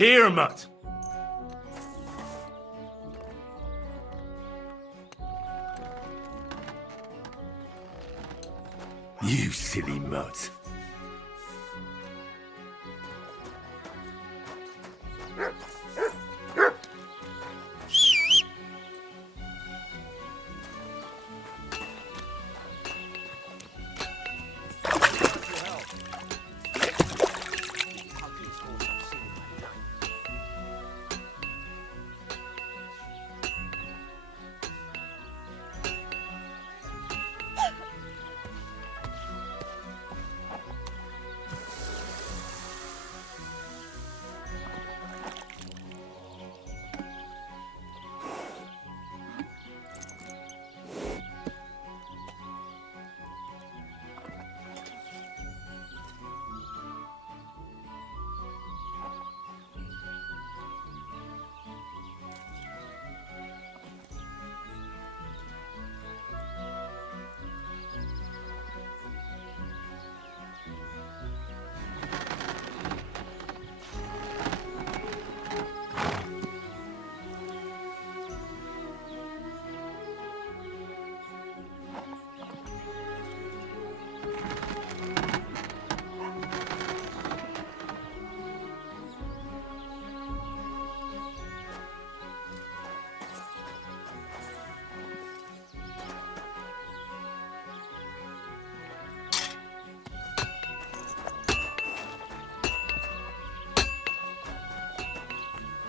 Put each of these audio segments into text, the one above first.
Here, mutt. You silly mutt.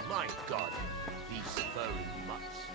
My God, these furry mutts.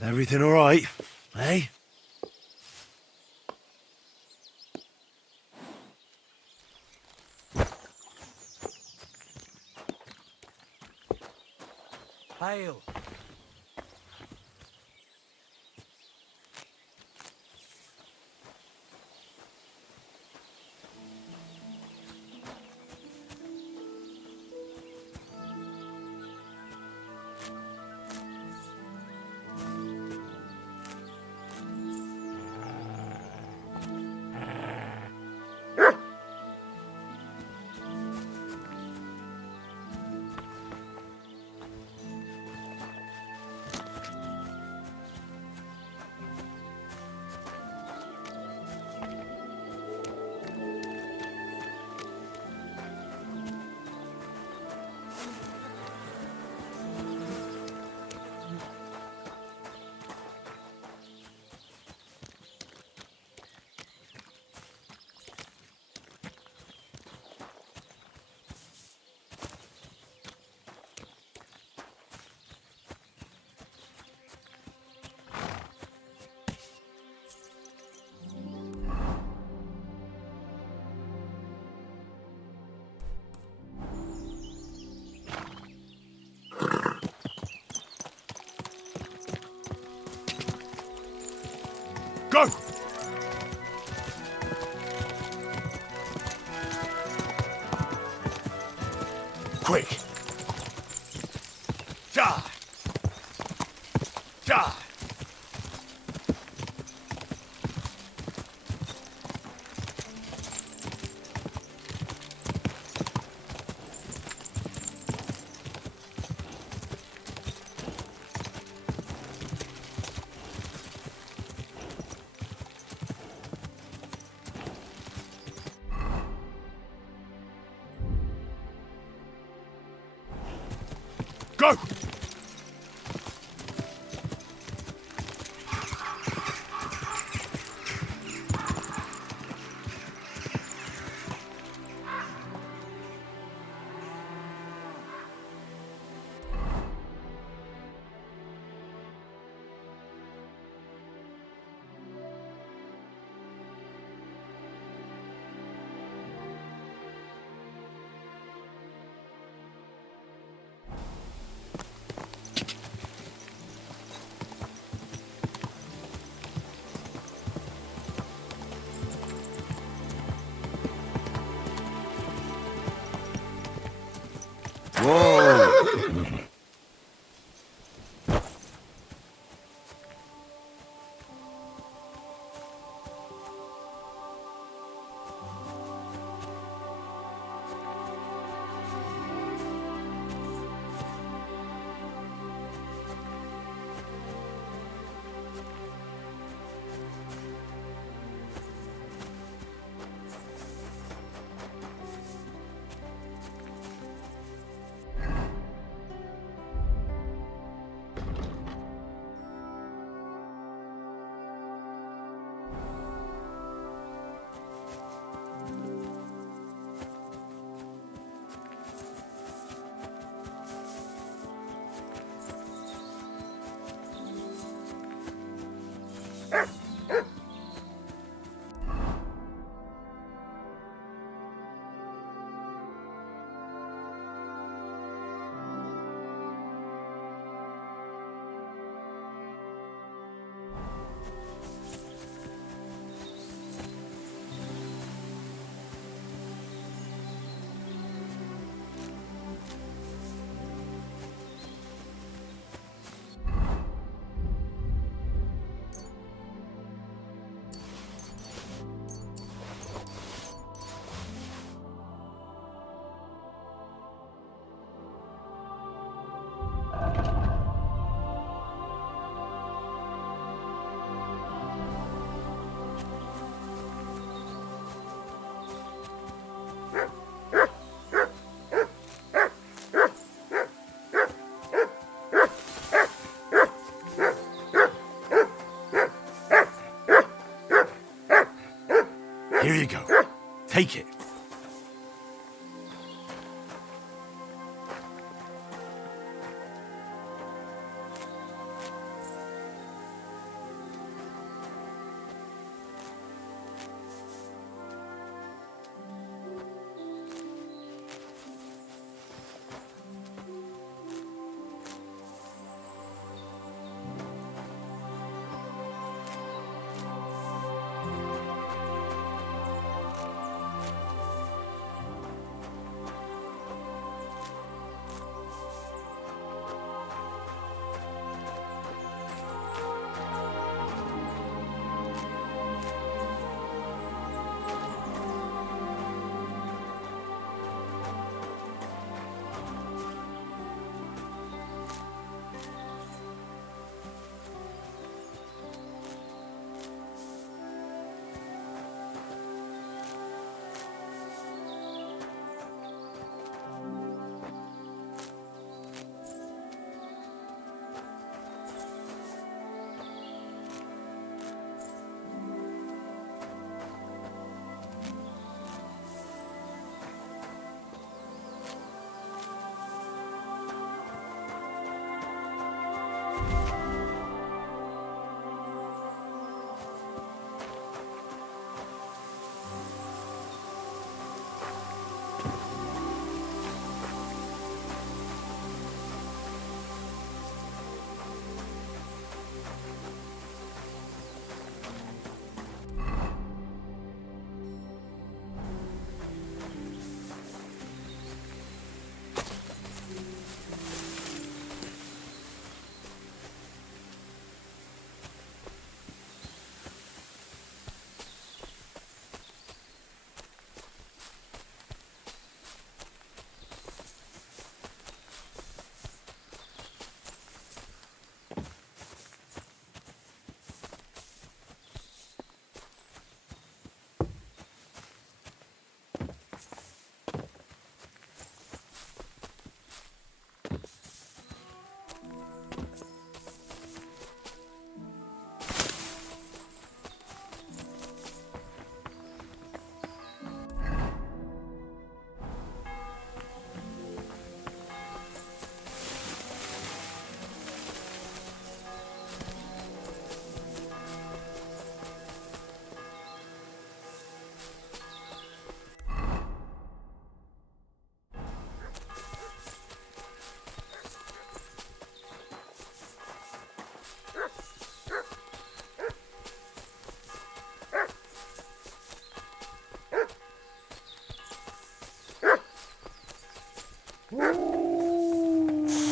Everything all right, eh? Hail! Go! Quick! Die! Die! Go! Here you go. Take it.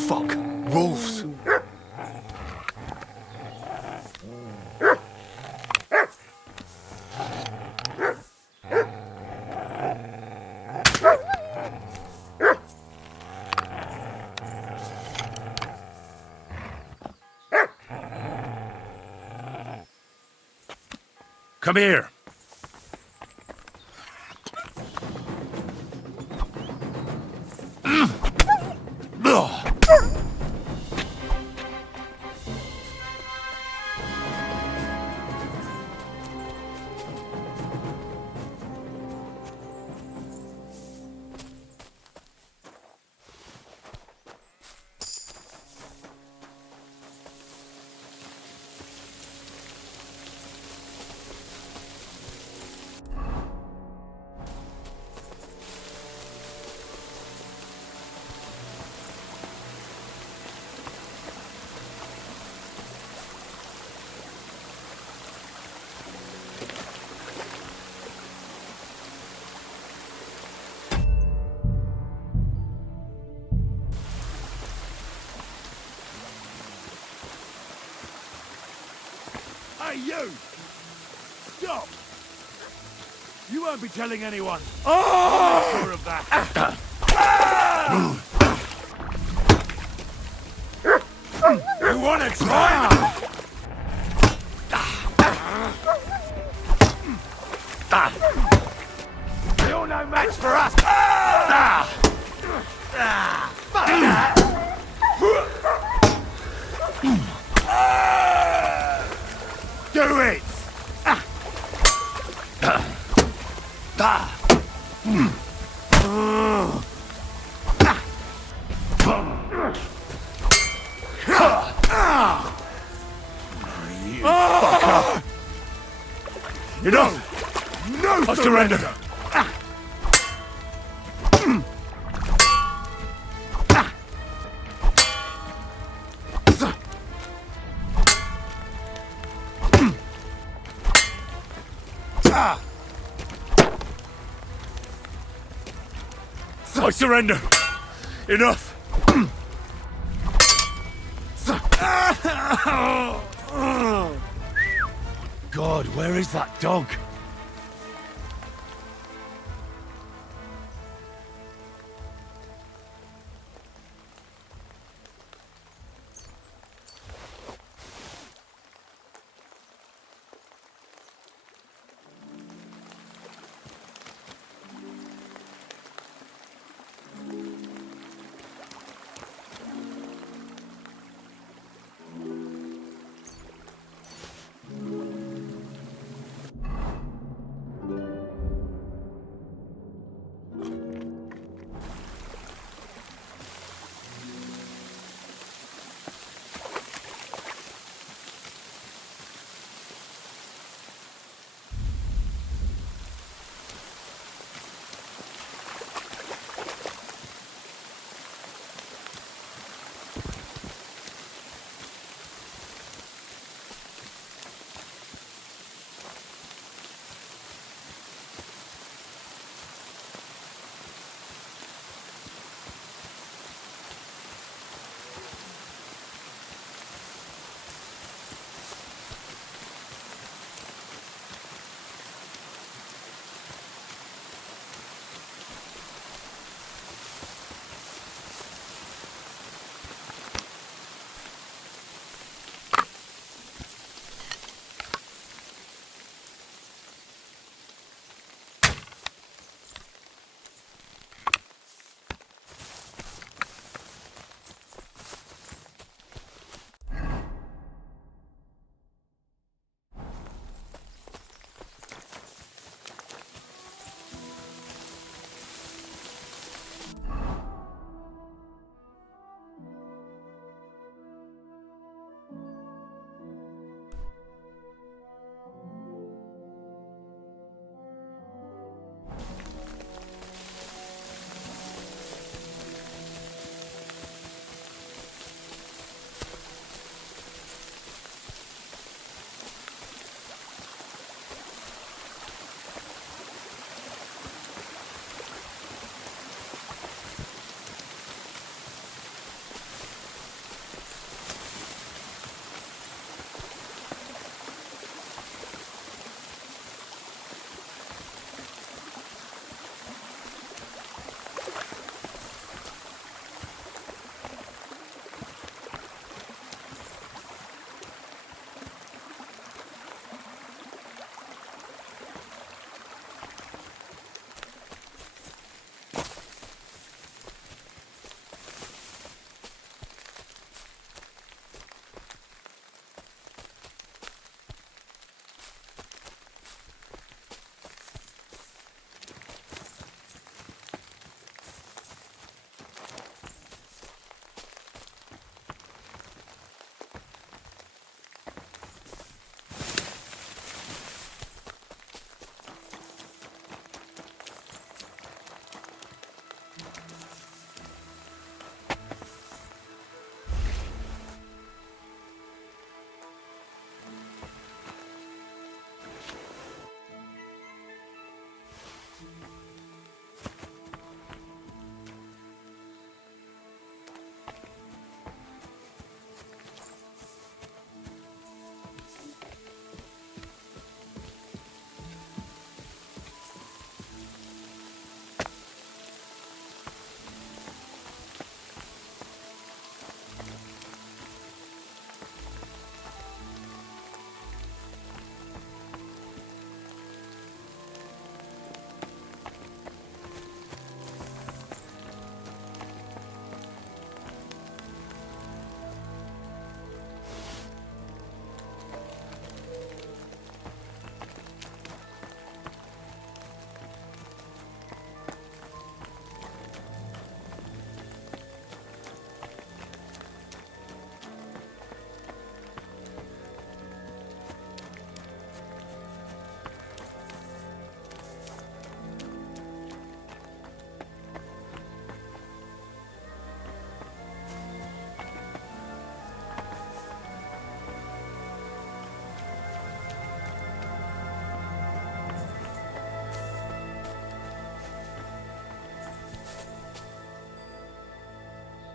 Fuck. Wolves. Come here. Hey, you! Stop! You won't be telling anyone. Oh! I'm sure of that. You want to try? You're no match for us. Fuck that! Do it! You fucker! Enough! No I surrender! I surrender! Enough! God, where is that dog?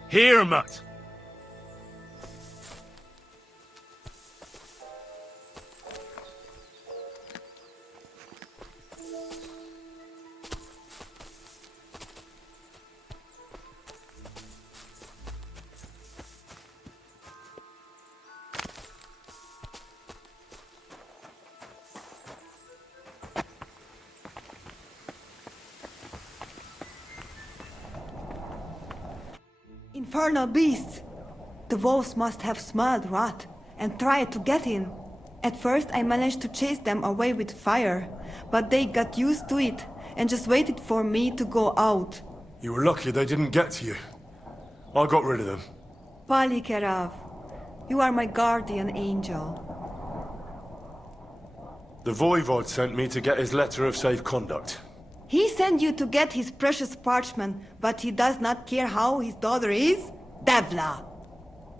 Here, Mutt! Infernal beasts! The wolves must have smelled rot and tried to get in. At first I managed to chase them away with fire, but they got used to it and just waited for me to go out. You were lucky they didn't get to you. I got rid of them. Palikerav, you are my guardian angel. The Voivod sent me to get his letter of safe conduct. He sent you to get his precious parchment, but he does not care how his daughter is? Devla!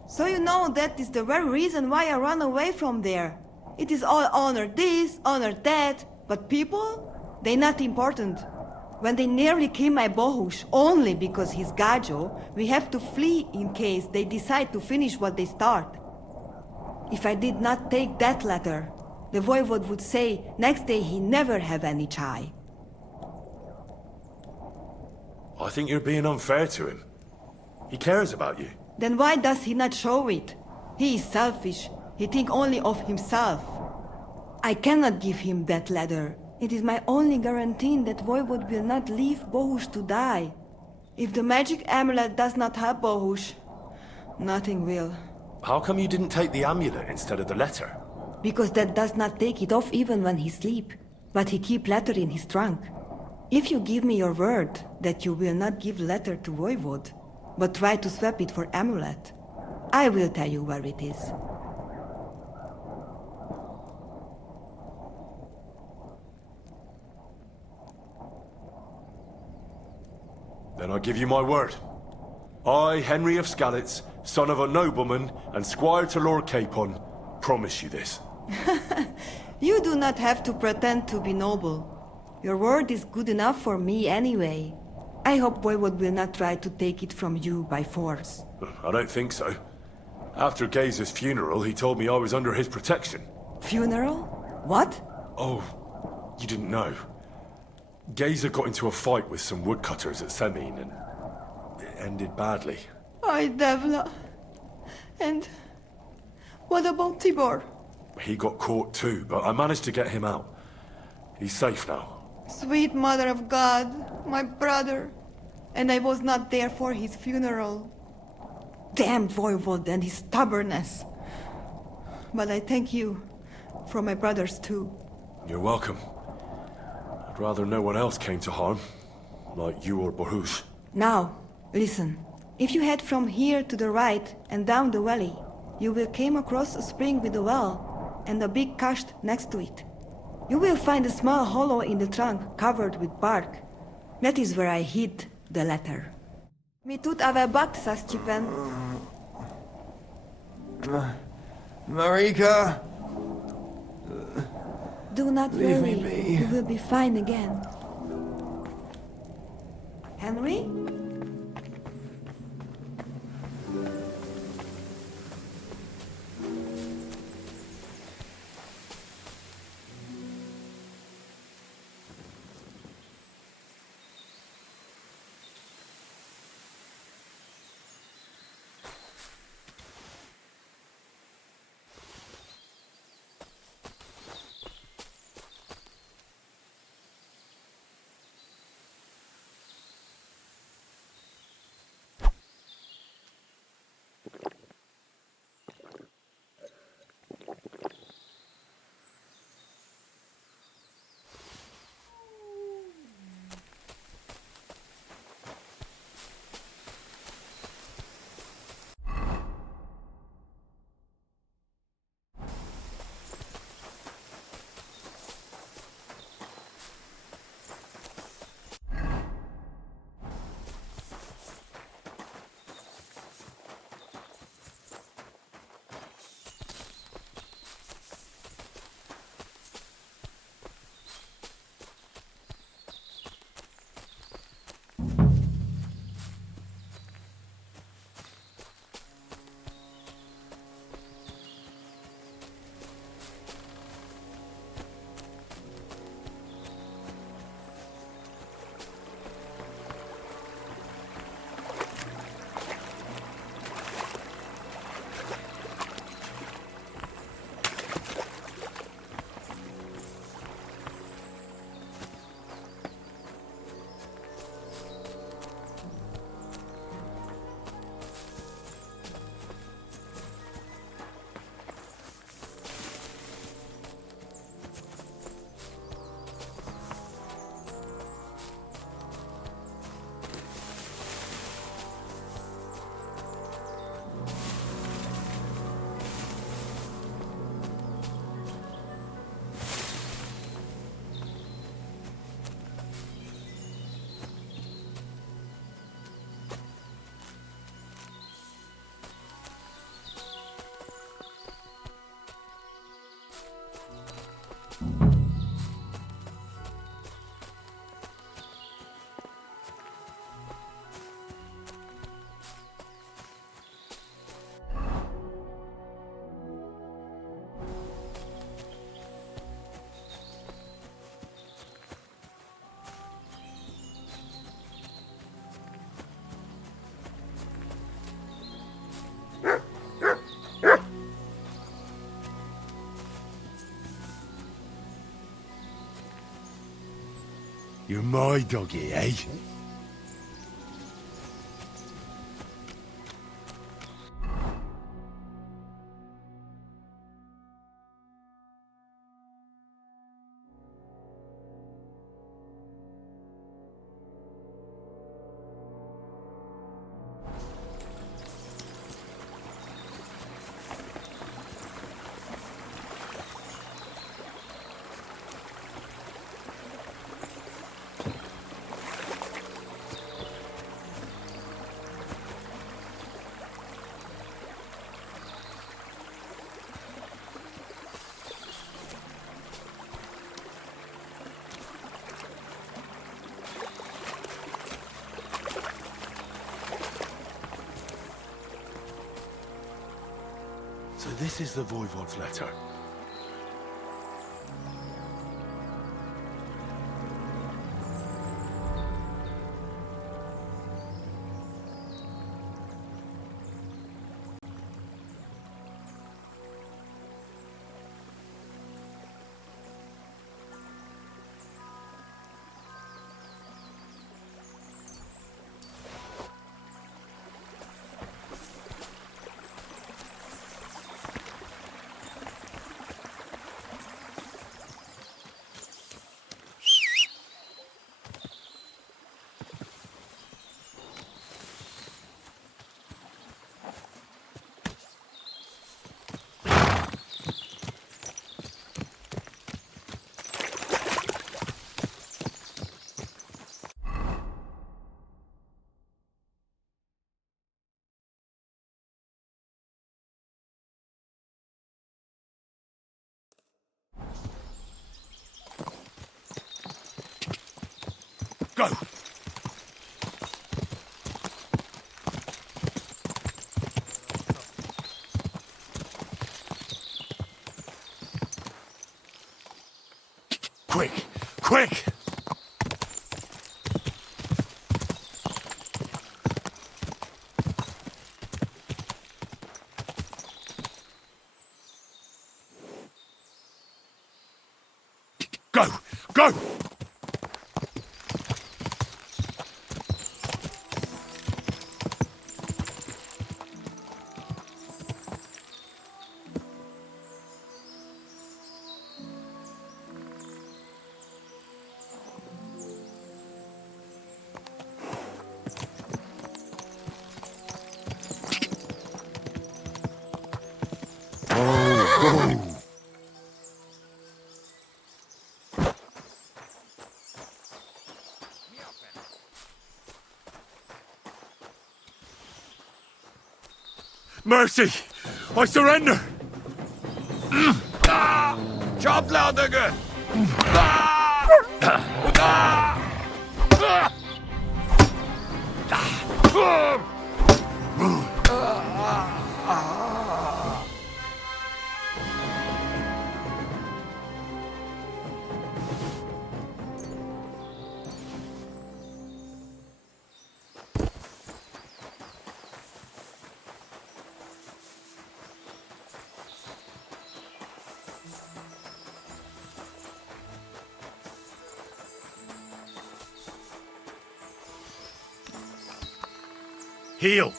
So you know that is the very reason why I ran away from there. It is all honor this, honor that, but people? They not important. When they nearly kill my Bohush only because he's Gajo, we have to flee in case they decide to finish what they start. If I did not take that letter, the Voivod would say next day he never have any chai. I think you're being unfair to him. He cares about you. Then why does he not show it? He is selfish. He think only of himself. I cannot give him that letter. It is my only guarantee that Voivod will not leave Bohush to die. If the magic amulet does not help Bohush, nothing will. How come you didn't take the amulet instead of the letter? Because that does not take it off even when he sleep. But he keep letter in his trunk. If you give me your word that you will not give letter to Voivod, but try to swap it for amulet, I will tell you where it is. Then I give you my word. I, Henry of Skalitz, son of a nobleman and squire to Lord Capon, promise you this. You do not have to pretend to be noble. Your word is good enough for me anyway. I hope Voivod will not try to take it from you by force. I don't think so. After Gaze's funeral, he told me I was under his protection. Funeral? What? Oh, you didn't know. Gazer got into a fight with some woodcutters at Semin, and it ended badly. Ay, Devla. And what about Tibor? He got caught too, but I managed to get him out. He's safe now. Sweet Mother of God, my brother. And I was not there for his funeral. Damn Voivod and his stubbornness. But I thank you for my brothers too. You're welcome. I'd rather no one else came to harm, like you or Bohush. Now, listen. If you head from here to the right and down the valley, you will come across a spring with a well and a big kasht next to it. You will find a small hollow in the trunk covered with bark. That is where I hid the letter. Mi tut ave bat, Sastipen. Marika! Do not Leave worry. me be. You will be fine again. Henry? My doggy, eh? So this is the Voivod's letter. Go! Quick! Quick! Go! Go! Go! Mercy! I surrender! Jobladige! Heal!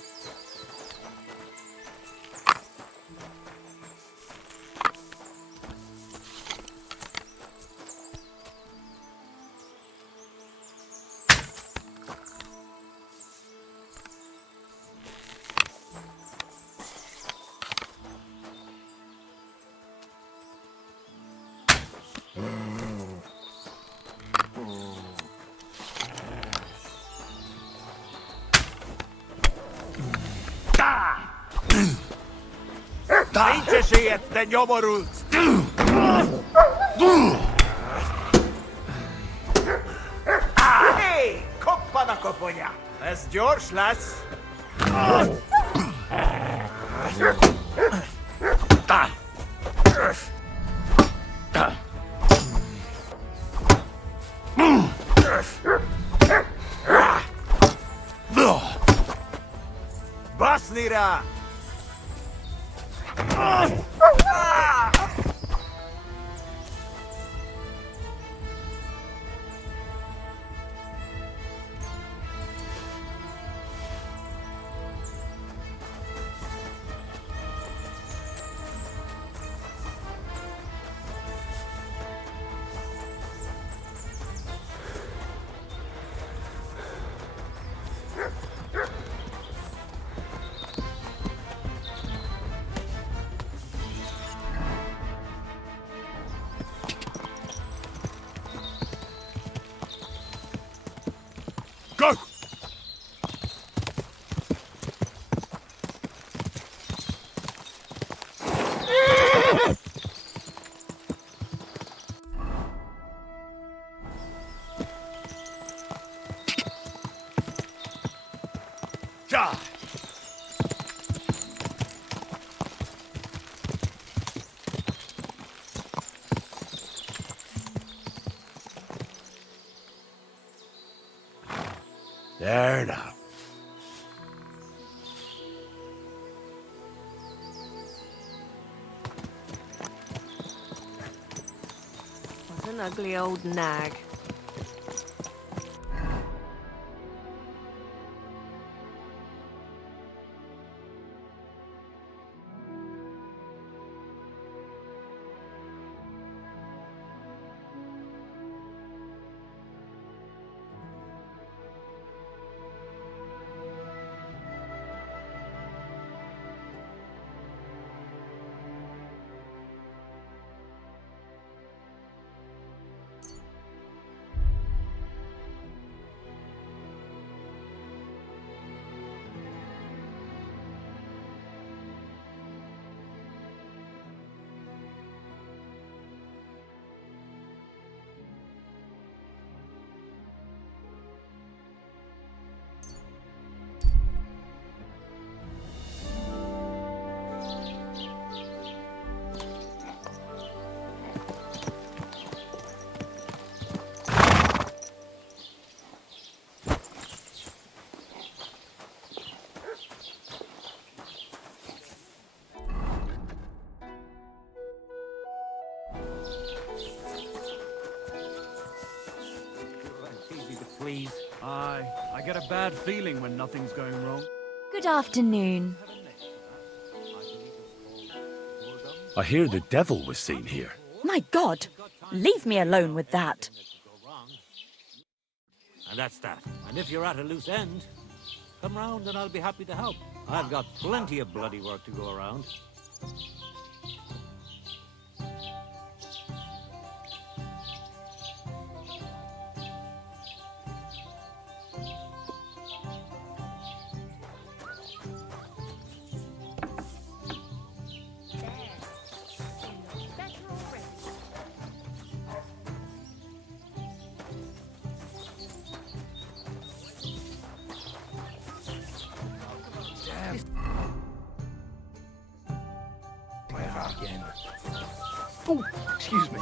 Nincs esélyed, te nyomorult! Hé! Koppan a koponya! Ez gyors lesz! Baszni rá! There now. What an ugly old nag. Easy to please. Aye, I get a bad feeling when nothing's going wrong. Good afternoon. I hear the devil was seen here. My God, leave me alone with that. And that's that. And if you're at a loose end, come round and I'll be happy to help. I've got plenty of bloody work to go around. Again. Oh, excuse me.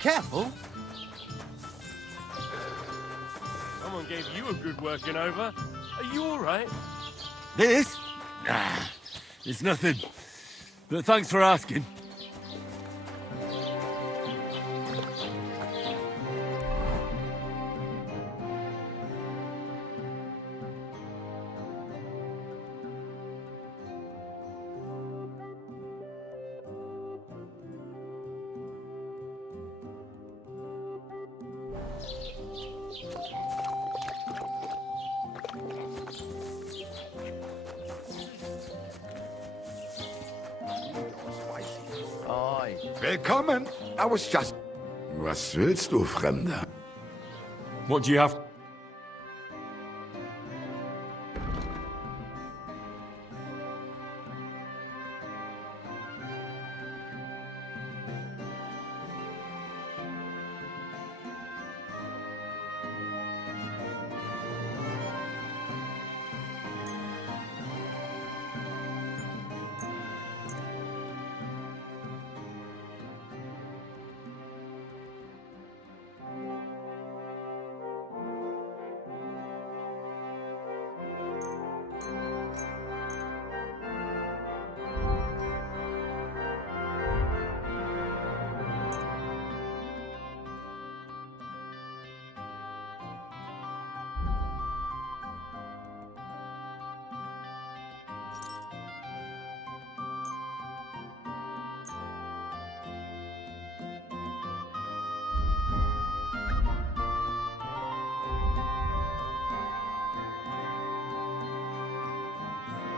Careful. Someone gave you a good working over. Are you all right? This? It's nothing. But thanks for asking. Willkommen. I was just... Was willst du, Fremder? What do you have?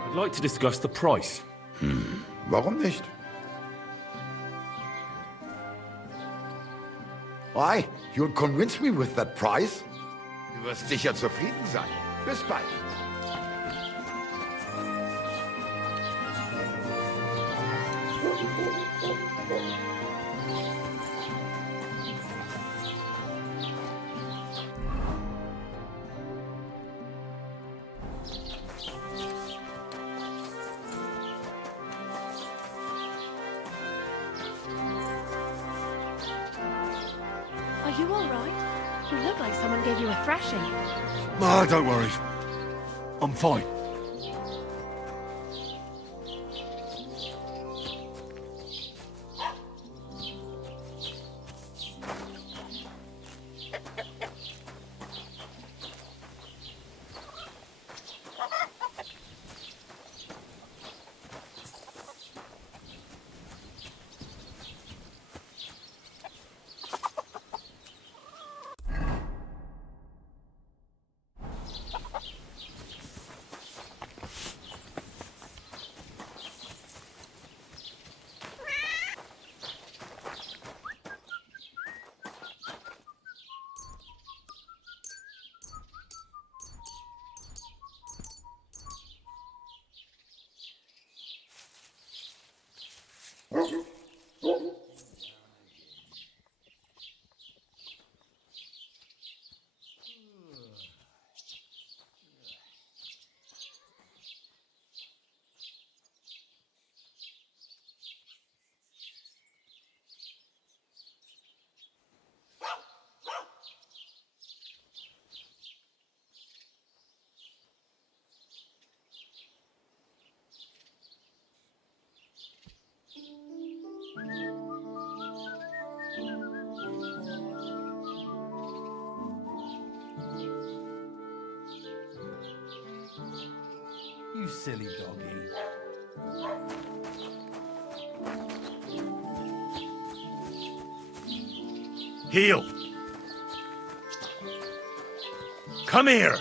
I'd like to discuss the price. Warum nicht? Why? You'll convince me with that price? Du wirst sicher zufrieden sein. Bis bald. Are you all right? You look like someone gave you a thrashing. Ah, don't worry. I'm fine. You silly doggy. Heel! Come here!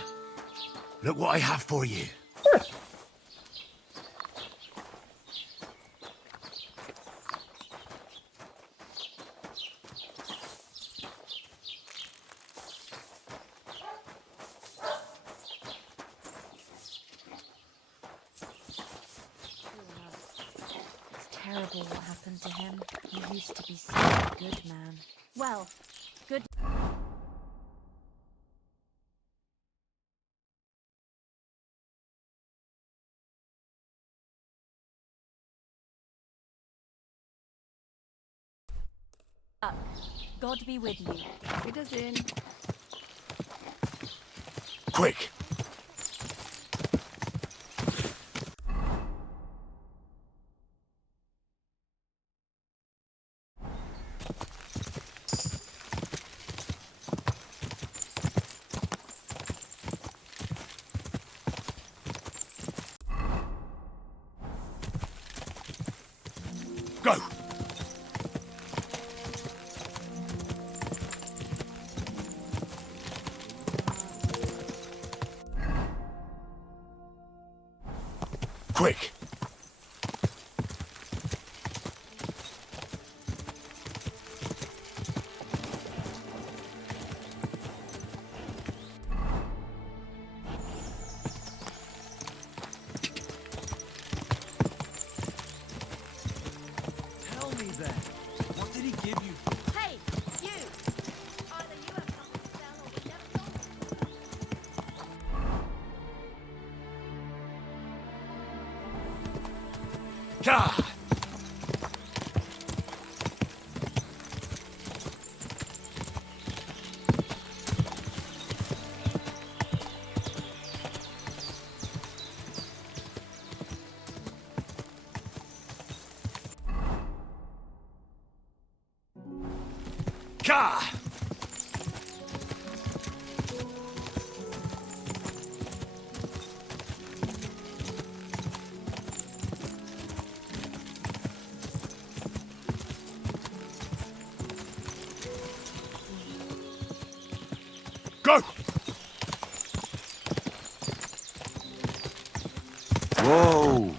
Look what I have for you. It's terrible what happened to him. He used to be such a good man. Well, good. God be with you. Wiedersehen. Quick! Go! Quick! Tell me then, what did he give you? Hey, you! Either you have something to sell or we never sold. Ka! Ka! Go! Whoa!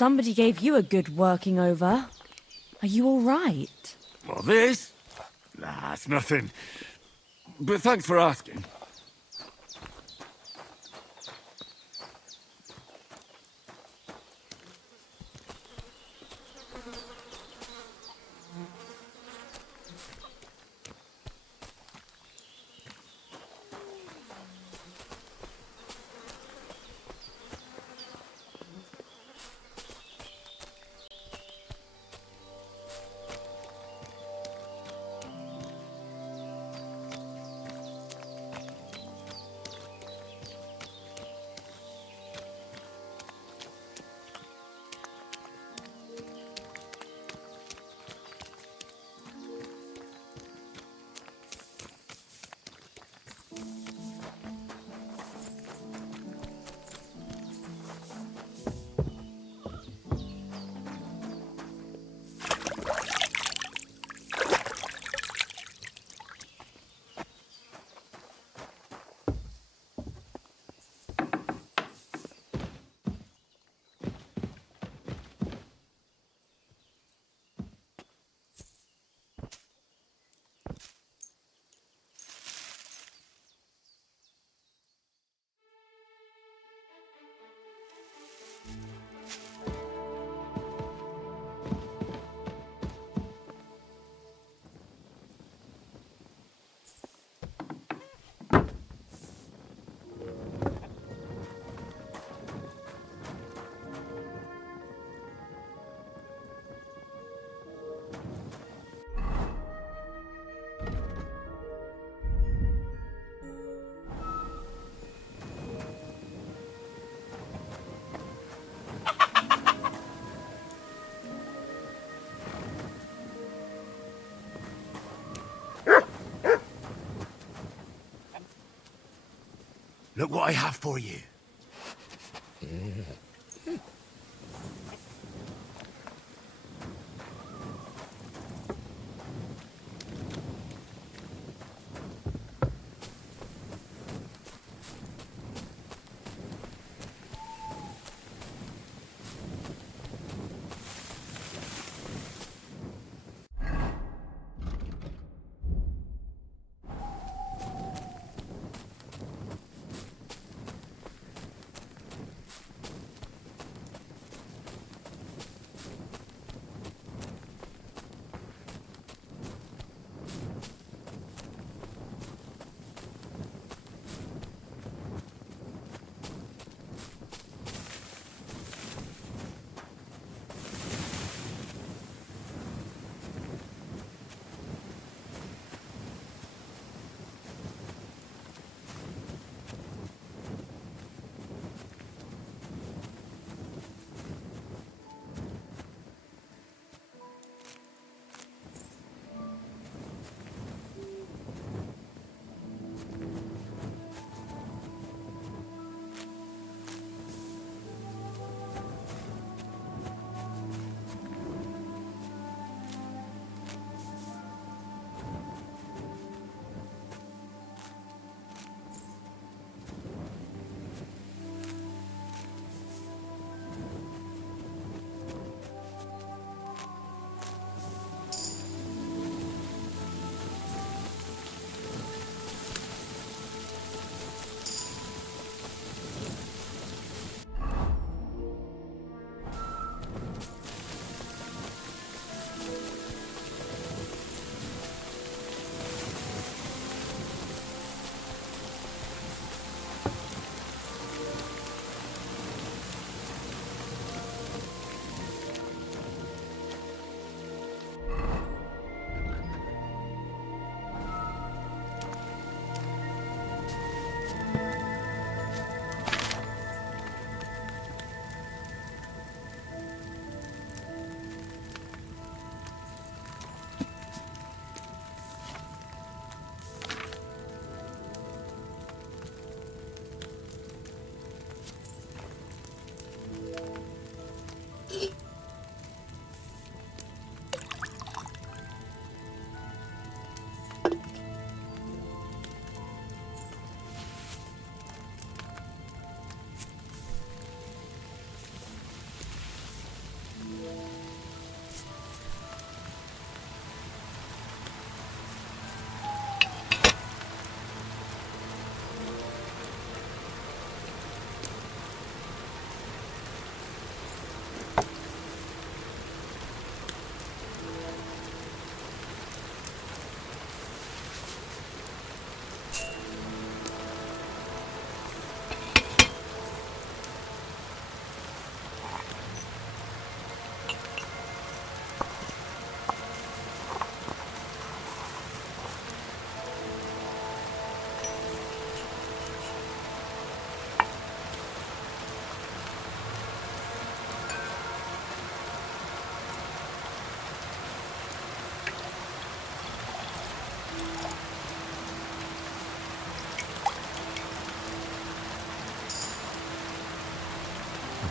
Somebody gave you a good working over. Are you all right? Well, this? Nah, it's nothing. But thanks for asking. Look what I have for you.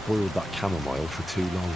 Boiled that chamomile for too long.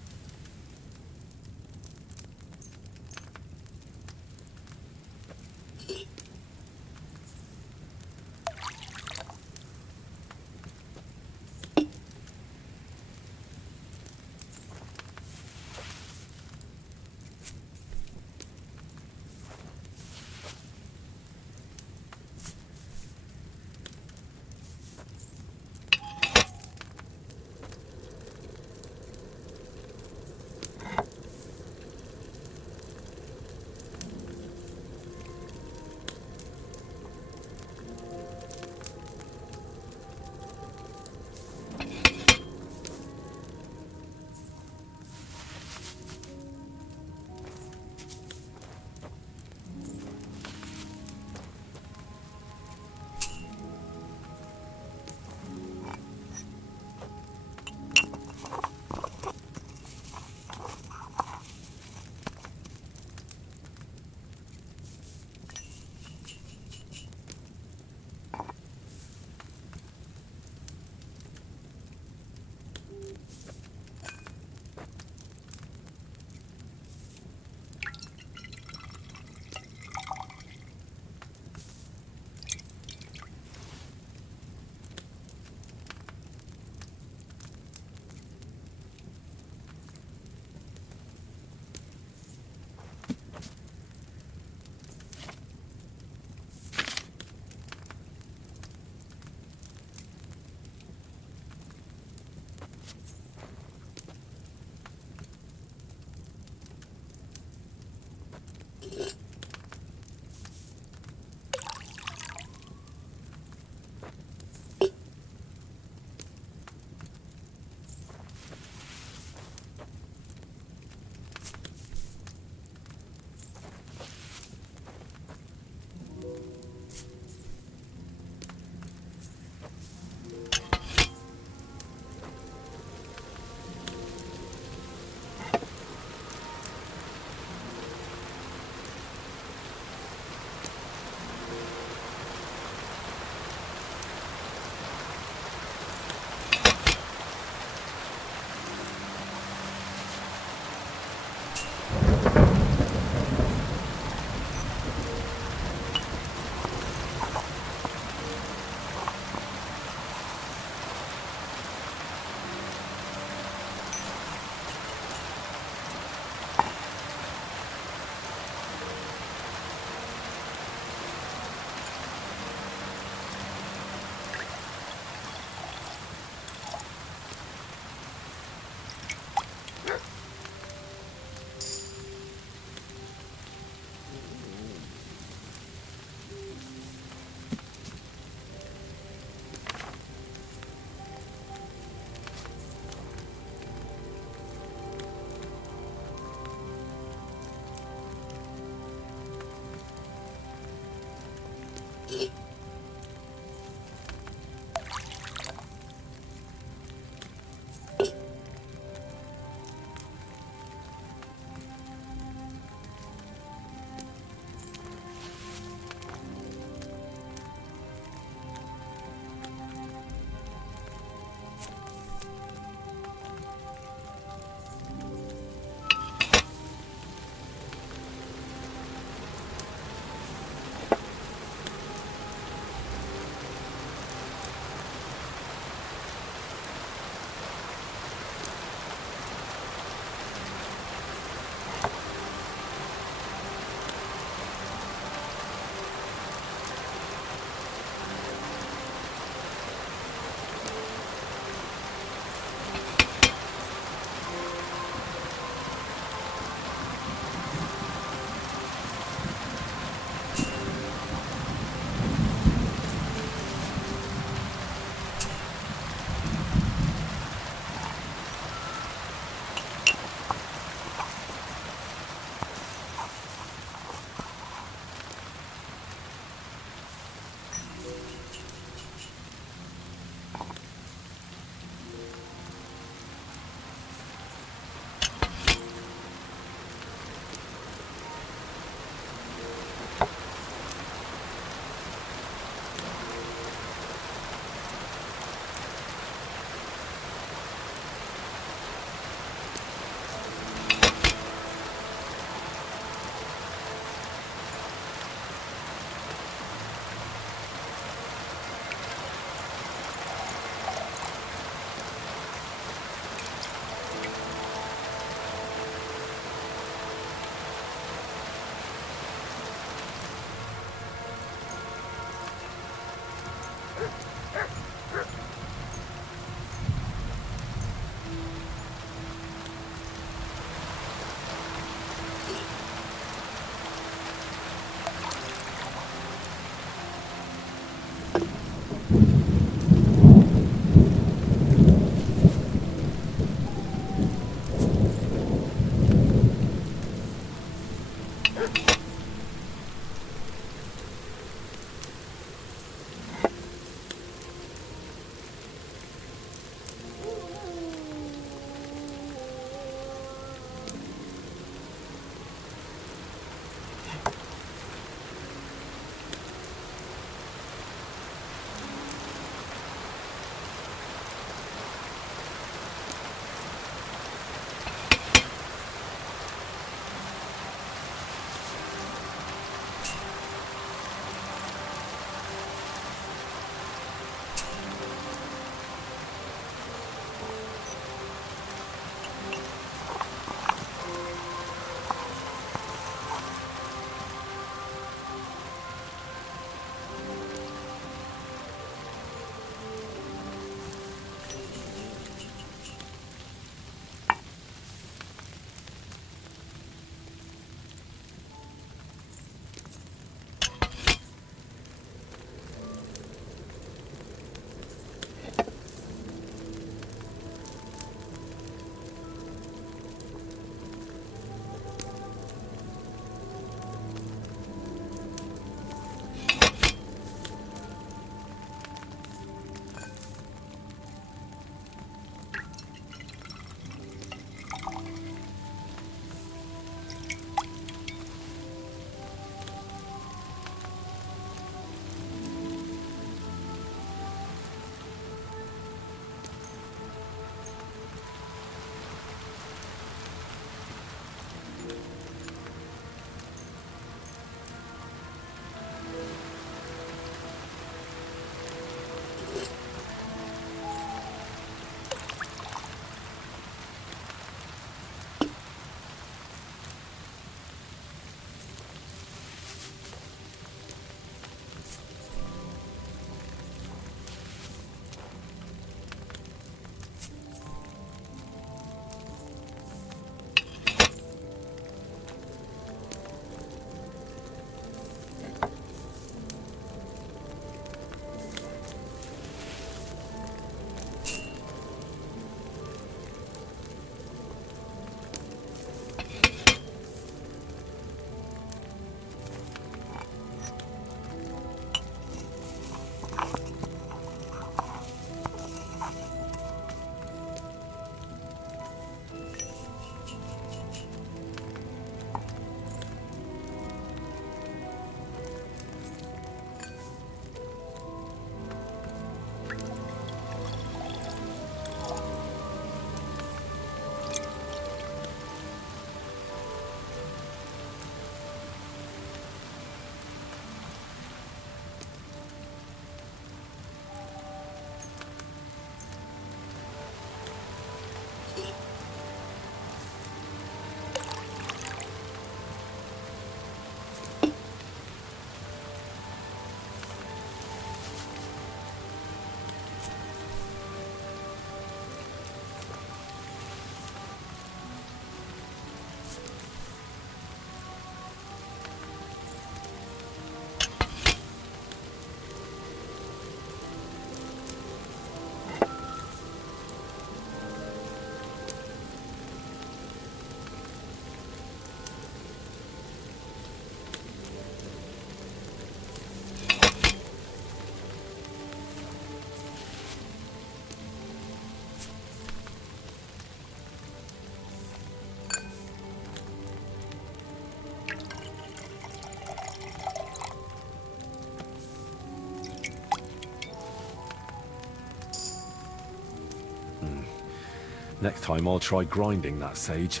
Next time I'll try grinding that sage.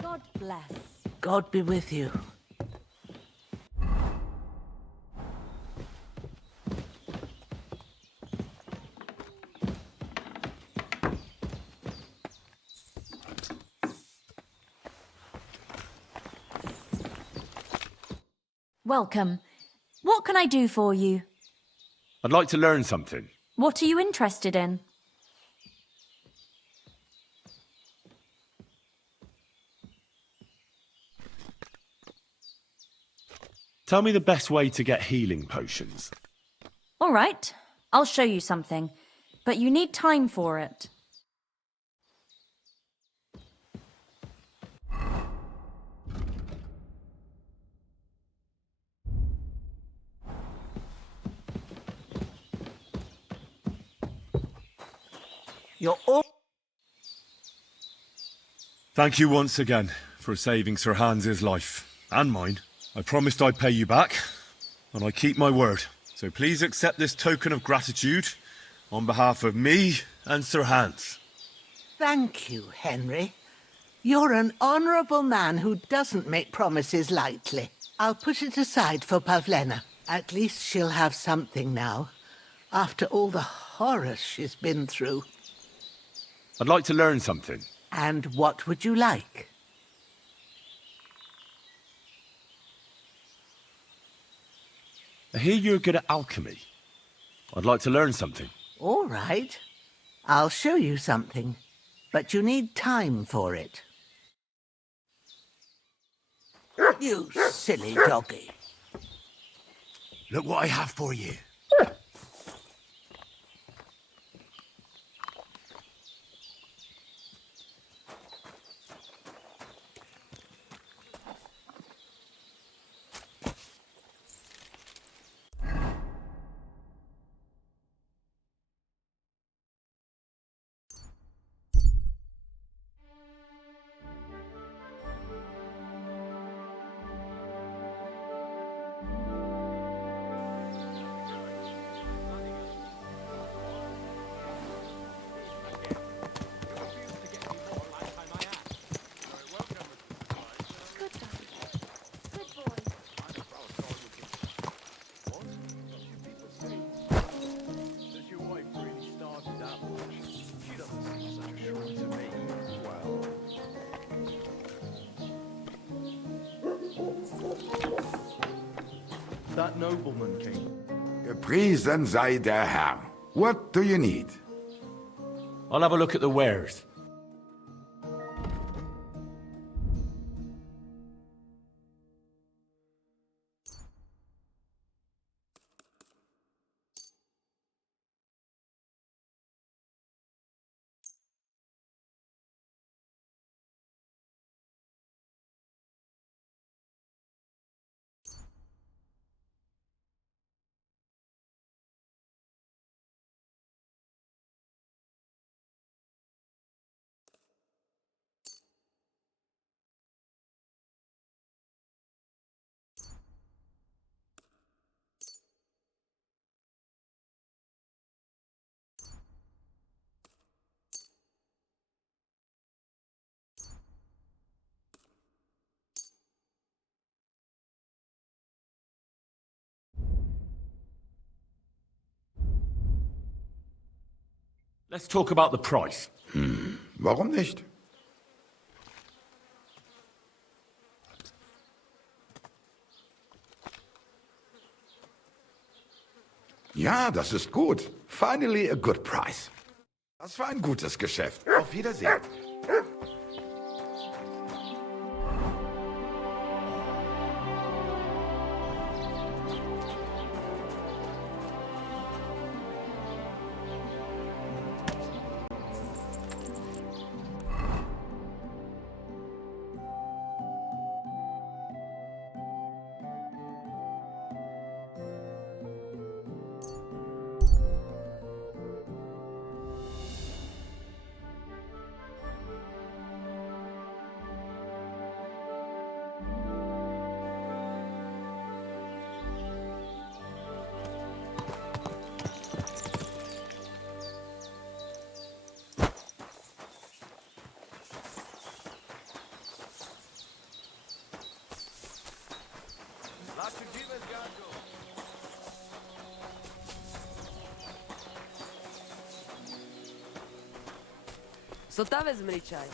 God bless. God be with you. Welcome. What can I do for you? I'd like to learn something. What are you interested in? Tell me the best way to get healing potions. All right, I'll show you something, but you need time for it. You're all... Thank you once again for saving Sir Hans's life, and mine. I promised I'd pay you back, and I keep my word. So please accept this token of gratitude on behalf of me and Sir Hans. Thank you, Henry. You're an honourable man who doesn't make promises lightly. I'll put it aside for Pavlena. At least she'll have something now, after all the horrors she's been through. I'd like to learn something. And what would you like? I hear you're good at alchemy. I'd like to learn something. All right. I'll show you something, but you need time for it. You silly doggy. Look what I have for you. that nobleman came. Gepriesen sei der Herr. What do you need? I'll have a look at the wares. Let's talk about the price. Warum nicht? Ja, das ist gut. Finally a good price. Das war ein gutes Geschäft. Auf Wiedersehen. Co ta vezmi čaj?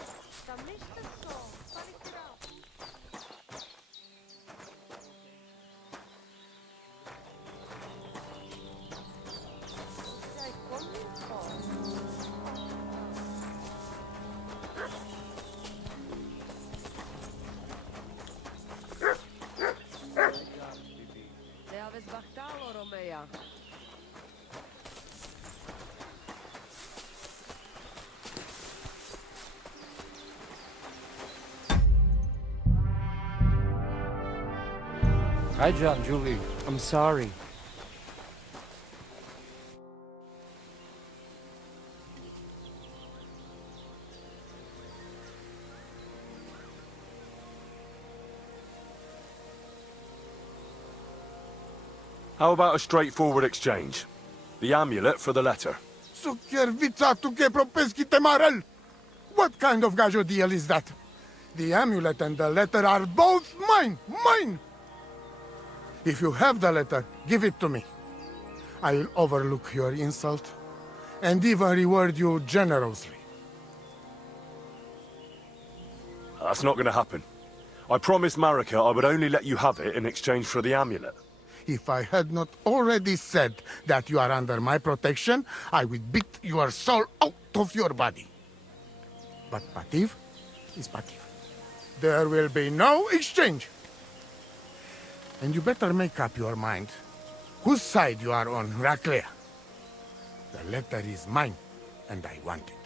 Te aveți bahtalo, Romeia. Hi, John, Julie. I'm sorry. How about a straightforward exchange? The amulet for the letter. What kind of gajo deal is that? The amulet and the letter are both mine! Mine! If you have the letter, give it to me. I will overlook your insult and even reward you generously. That's not going to happen. I promised Marika I would only let you have it in exchange for the amulet. If I had not already said that you are under my protection, I would beat your soul out of your body. But Pativ is Pativ. There will be no exchange. And you better make up your mind whose side you are on, Raclea. The letter is mine, and I want it.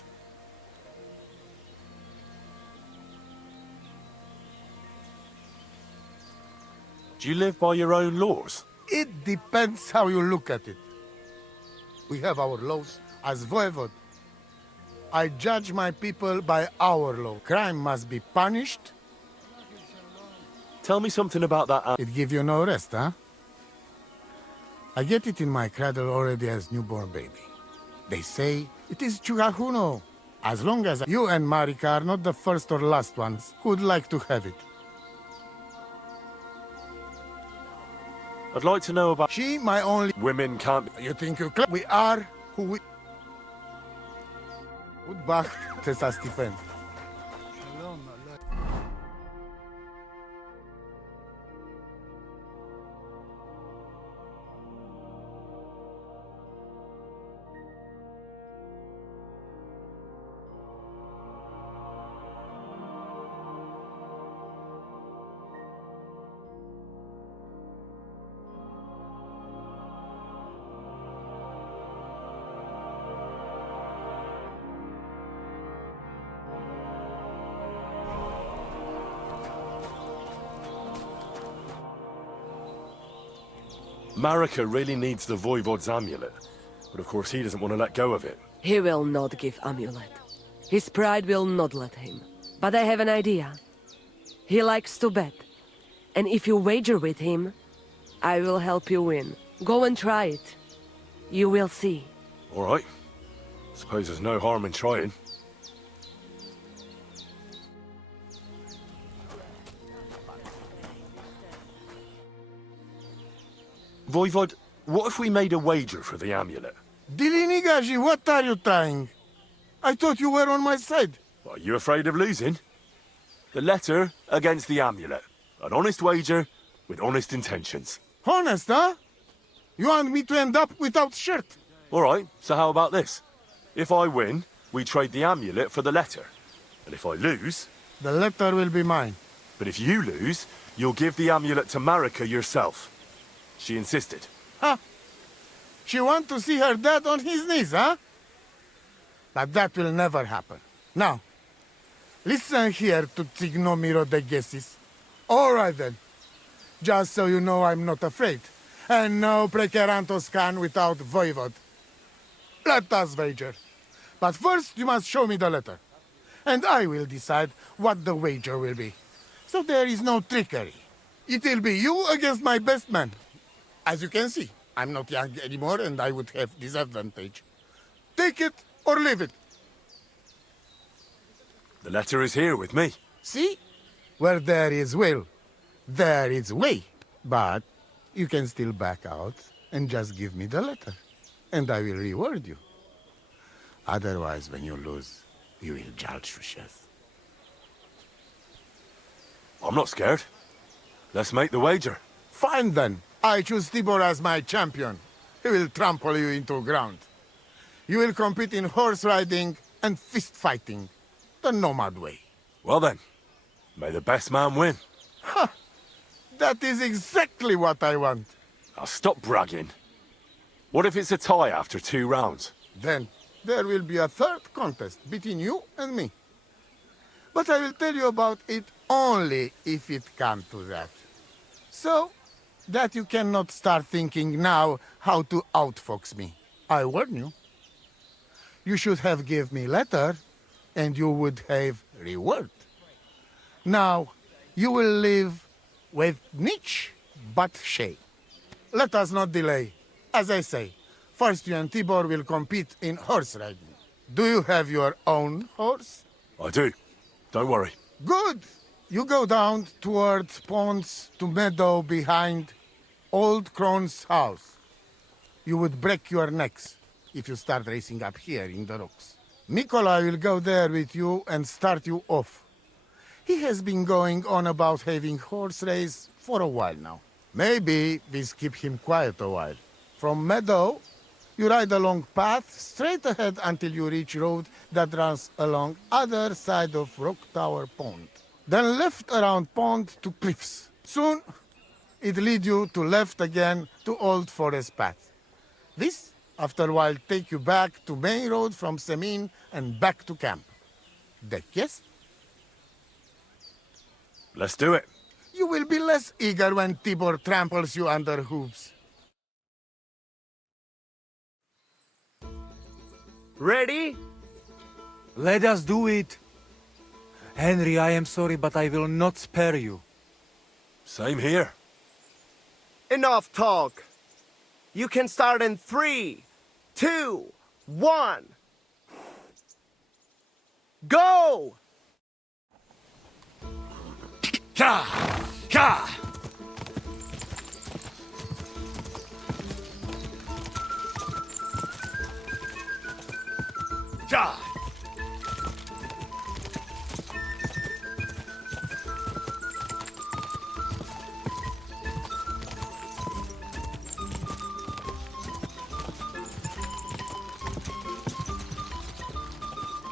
Do you live by your own laws? It depends how you look at it. We have our laws as voivod. I judge my people by our law. Crime must be punished. Tell me something about that. It give you no rest, huh? I get it in my cradle already as newborn baby. They say it is Chugahuno. As long as you and Marika are not the first or last ones who would like to have it. I'd like to know about... She, my only... Women can't... You think you... We are who we... Udbach, Tessa Stipend. Shalom, Allah. Marika really needs the Voivod's amulet, but of course he doesn't want to let go of it. He will not give amulet. His pride will not let him. But I have an idea. He likes to bet. And if you wager with him, I will help you win. Go and try it. You will see. All right. Suppose there's no harm in trying. Voivod, what if we made a wager for the amulet? Dilinigaji, what are you trying? I thought you were on my side. Are you afraid of losing? The letter against the amulet. An honest wager with honest intentions. Honest, huh? You want me to end up without shirt? All right, so how about this? If I win, we trade the amulet for the letter. And if I lose... The letter will be mine. But if you lose, you'll give the amulet to Marika yourself. She insisted. Huh? She want to see her dad on his knees, huh? But that will never happen. Now, listen here to Tsignomiro de Gesis. All right then. Just so you know I'm not afraid. And no prekerantos can without Voivod. Let us wager. But first you must show me the letter. And I will decide what the wager will be. So there is no trickery. It will be you against my best man. As you can see, I'm not young anymore and I would have disadvantage. Take it or leave it. The letter is here with me. See? Where there is will, there is way. But you can still back out and just give me the letter. And I will reward you. Otherwise, when you lose, you will judge Rushes. I'm not scared. Let's make the wager. Fine then. I choose Tibor as my champion. He will trample you into ground. You will compete in horse riding and fist fighting. The nomad way. Well then, may the best man win. Ha! That is exactly what I want. Now stop bragging. What if it's a tie after 2 rounds? Then there will be a third contest between you and me. But I will tell you about it only if it comes to that. So that you cannot start thinking now how to outfox me. I warn you. You should have give me letter, and you would have reward. Now, you will live with niche but shame. Let us not delay. As I say, first you and Tibor will compete in horse riding. Do you have your own horse? I do. Don't worry. Good. You go down toward ponds to meadow behind Old Crone's house. You would break your necks if you start racing up here in the rocks. Nikolai will go there with you and start you off. He has been going on about having horse race for a while now. Maybe this keep him quiet a while. From meadow, you ride along path straight ahead until you reach road that runs along other side of Rock Tower Pond. Then left around pond to cliffs. Soon, it lead you to left again to Old Forest Path. This, after a while, take you back to main road from Semin and back to camp. That yes? Let's do it. You will be less eager when Tibor tramples you under hooves. Ready? Let us do it. Henry, I am sorry, but I will not spare you. Same here. Enough talk. You can start in 3, 2, 1. Go! Ka! Ka! Ka!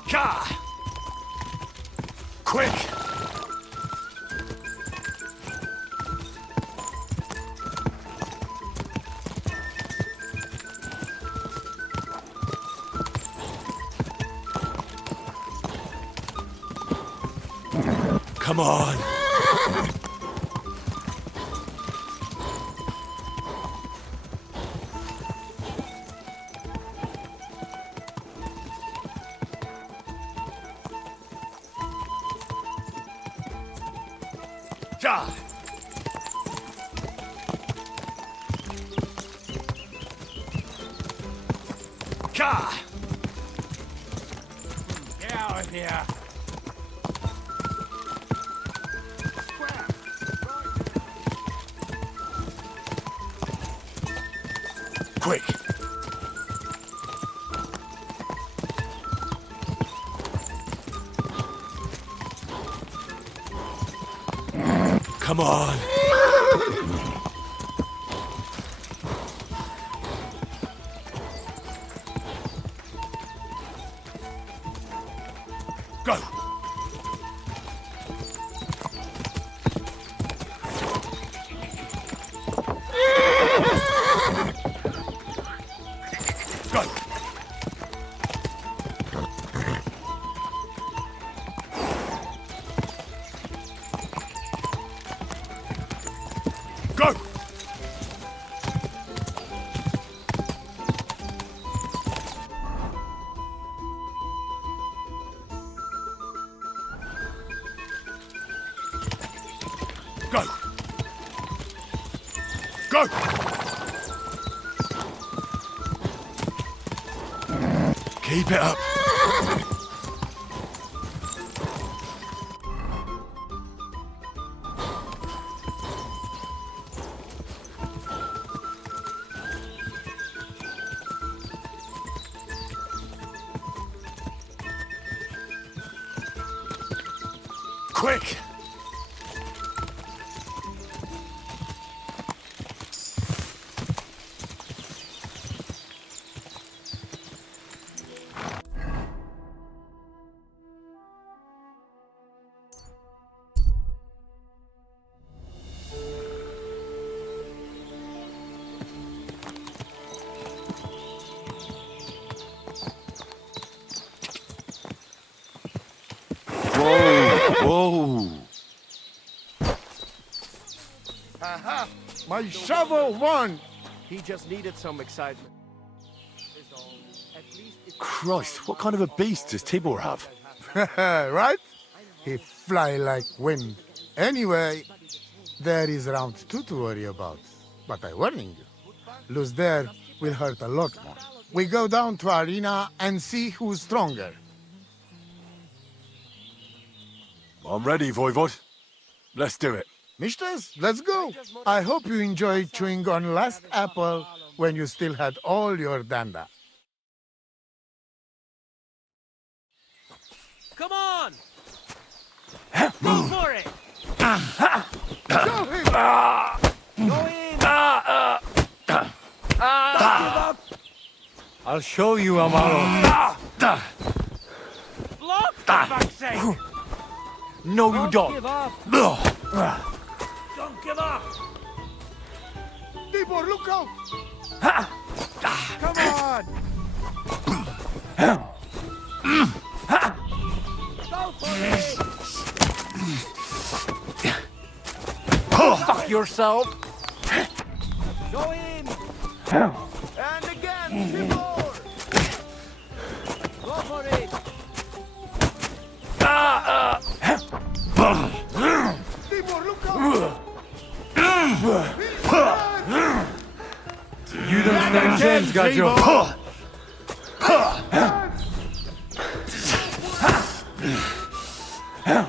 Ka! Quick! Come on! Gah! Gah! Get out of here! Quick! Come on! Go! Go! Go! Go! Go! Keep it up. Quick! Whoa! Aha! My shovel won! He just needed some excitement. Christ, what kind of a beast does Tibor have? Right? He fly like wind. Anyway, there is round 2 to worry about. But I warning you, lose there will hurt a lot more. We go down to arena and see who's stronger. I'm ready, Voivod. Let's do it. Mistress, let's go. I hope you enjoyed chewing on last apple when you still had all your danda. Come on! Go for it! Go him! Go in! Give up! I'll show you, Amaro. Block, for fuck's sake! No, you don't. Give up! Don't give up! Tibor, look out! Come on! Go for it! Fuck yourself. Go in! And again, Tibor! Go for it! Tibor, look out! You don't stand a chance, Gajo.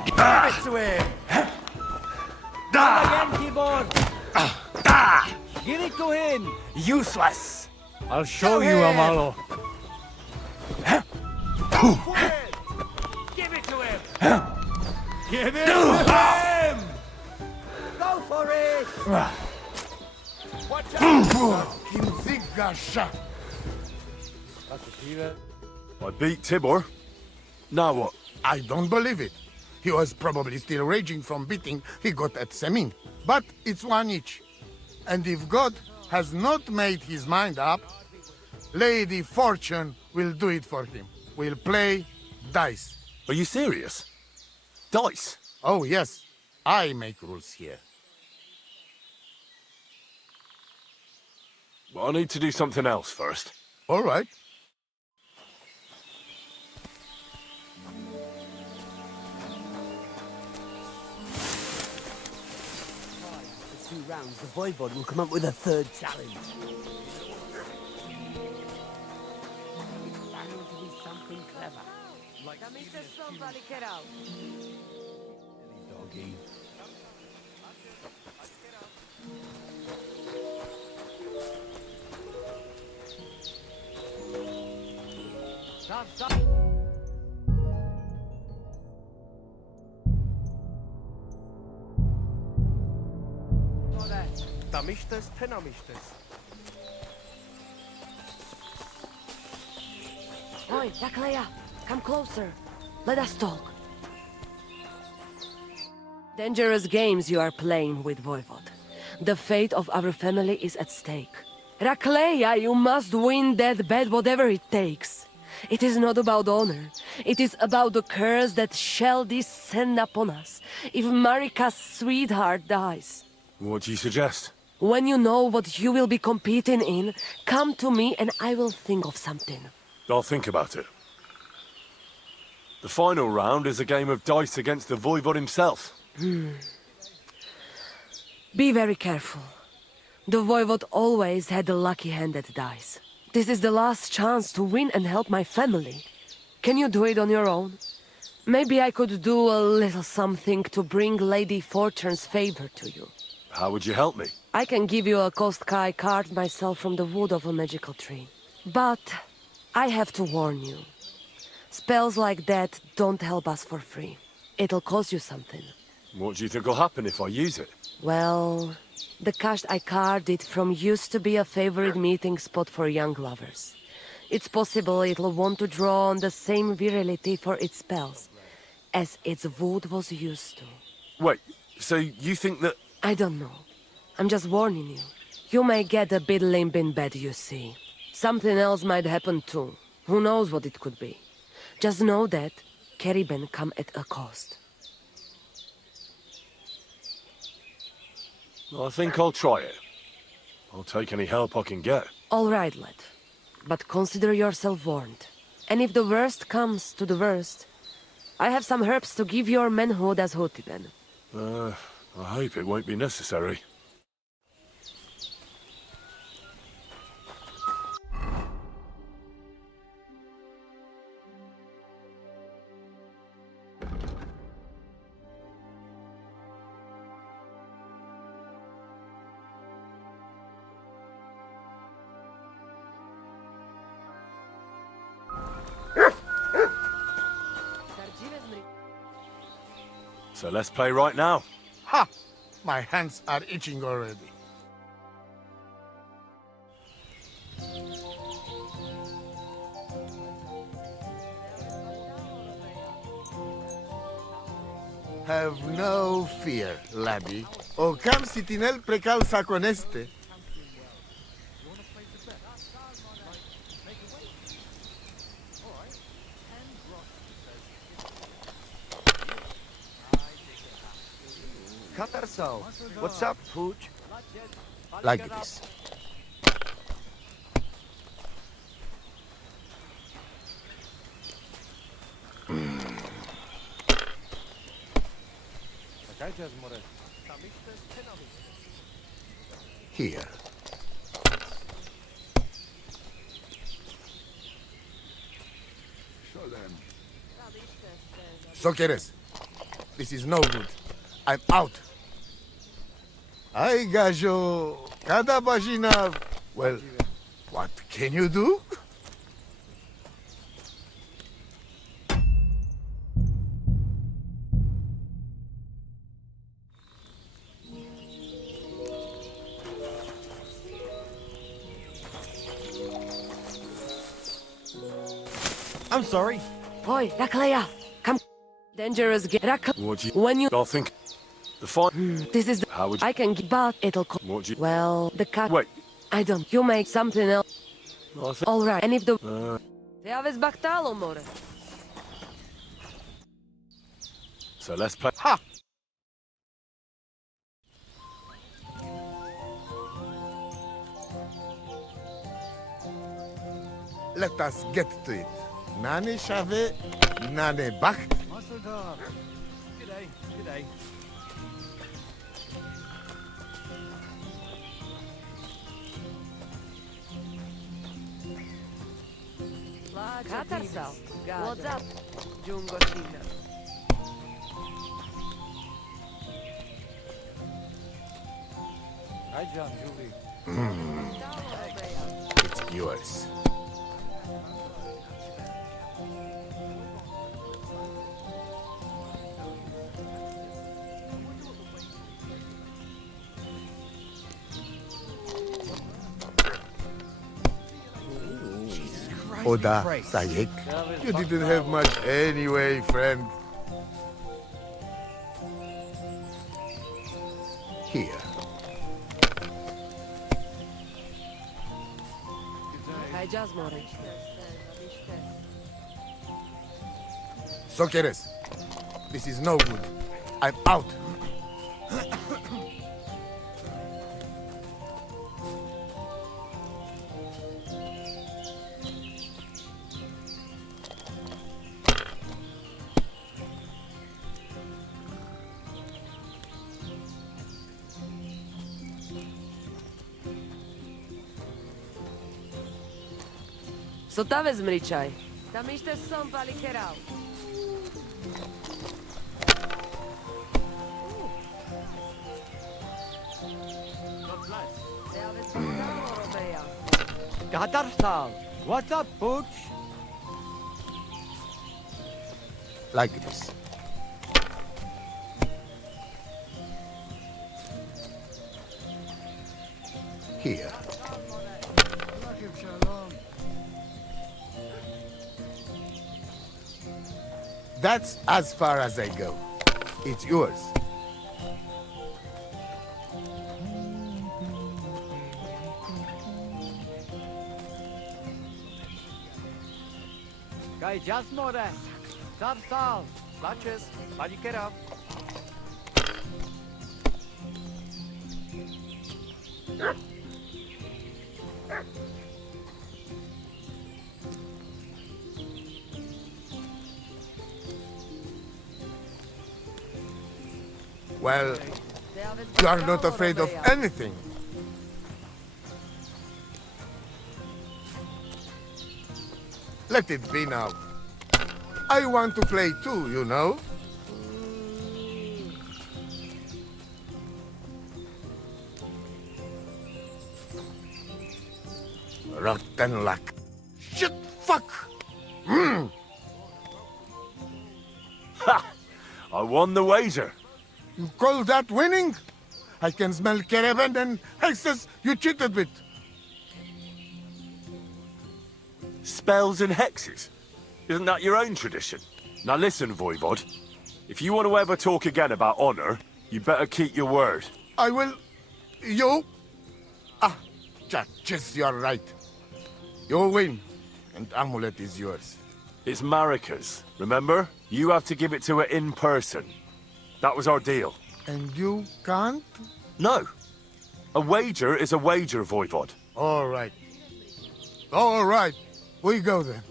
Give it to him! Again, keyboard! Give it to him! Useless. I'll show you, Amaro. Give it to him! Give it to him! Go for it! Watch out! Kinzigasha! I beat Tibor. Now what? I don't believe it. He was probably still raging from beating he got at Semin. But it's one each. And if God has not made his mind up, Lady Fortune will do it for him. We'll play dice. Are you serious? Dice? Oh, yes. I make rules here. Well, I need to do something else first. All right. rounds, the Voivod will come up with a third challenge. It's bound to be something clever. Like somebody get out. doggy. Stop! Tamichtes, tenamichtes. Oi, Dakleya, come closer. Let us talk. Dangerous games you are playing with, Voivod. The fate of our family is at stake. Rakleya, you must win that bet whatever it takes. It is not about honor. It is about the curse that shall descend upon us if Marika's sweetheart dies. What do you suggest? When you know what you will be competing in, come to me and I will think of something. I'll think about it. The final round is a game of dice against the Voivod himself. Be very careful. The Voivod always had the lucky hand at dice. This is the last chance to win and help my family. Can you do it on your own? Maybe I could do a little something to bring Lady Fortune's favor to you. How would you help me? I can give you a Kostkaj card myself from the wood of a magical tree. But I have to warn you. Spells like that don't help us for free. It'll cost you something. What do you think will happen if I use it? Well, the cache I carved from used to be a favorite meeting spot for young lovers. It's possible it'll want to draw on the same virility for its spells as its wood was used to. Wait, so you think that... I don't know. I'm just warning you. You may get a bit limp in bed, you see. Something else might happen too. Who knows what it could be. Just know that Kerriben come at a cost. I think I'll try it. I'll take any help I can get. All right, lad. But consider yourself warned. And if the worst comes to the worst, I have some herbs to give your manhood as Hotiben. I hope it won't be necessary. So let's play right now. Ha! My hands are itching already. Have no fear, laddie. O cam sitinel precal saconeste. Katarso, what's up, Pooch? Like this. Here. So quieres? This is no good. I'm out. Ay, gallo. Cada página. Well, what can you do? I'm sorry. Oi, Rakleya, come. Dangerous game. What do you... When you... I'll think... The fight... This is the... How would you... I can give, but it'll cost... What do you... Well, the cat... Wait. I don't... You make something else. I think... All right, and if the... Uh, more. So let's play... Ha! Let us get to it. Nane shave, nane bacht. G'day. Katarsal. What's up? Jungoshina. Hi, John, Julie. It's yours. Oda, Sayek. You didn't have much anyway, friend. Here. Hi, Jasmore. Sokeres, this is no good. I'm out. So ta vezmi čaj. Tam ište som pali kerau. Katarsal. What's up, Pooch? Like this. Here. That's as far as I go. It's yours. Guy Jasmore. Tarsal. Latches. Malikera. Well, you are not afraid of anything. Let it be now. I want to play too, you know? Rotten luck. Shit, fuck! Ha! I won the wager. You call that winning? I can smell caravan and hexes you cheated with. Spells and hexes? Isn't that your own tradition? Now listen, Voivod. If you want to ever talk again about honor, you better keep your word. I will... You? Ah, Churches, you're right. You win, and amulet is yours. It's Marika's, remember? You have to give it to her in person. That was our deal. And you can't? No. A wager is a wager, Voivod. All right. All right. We go then.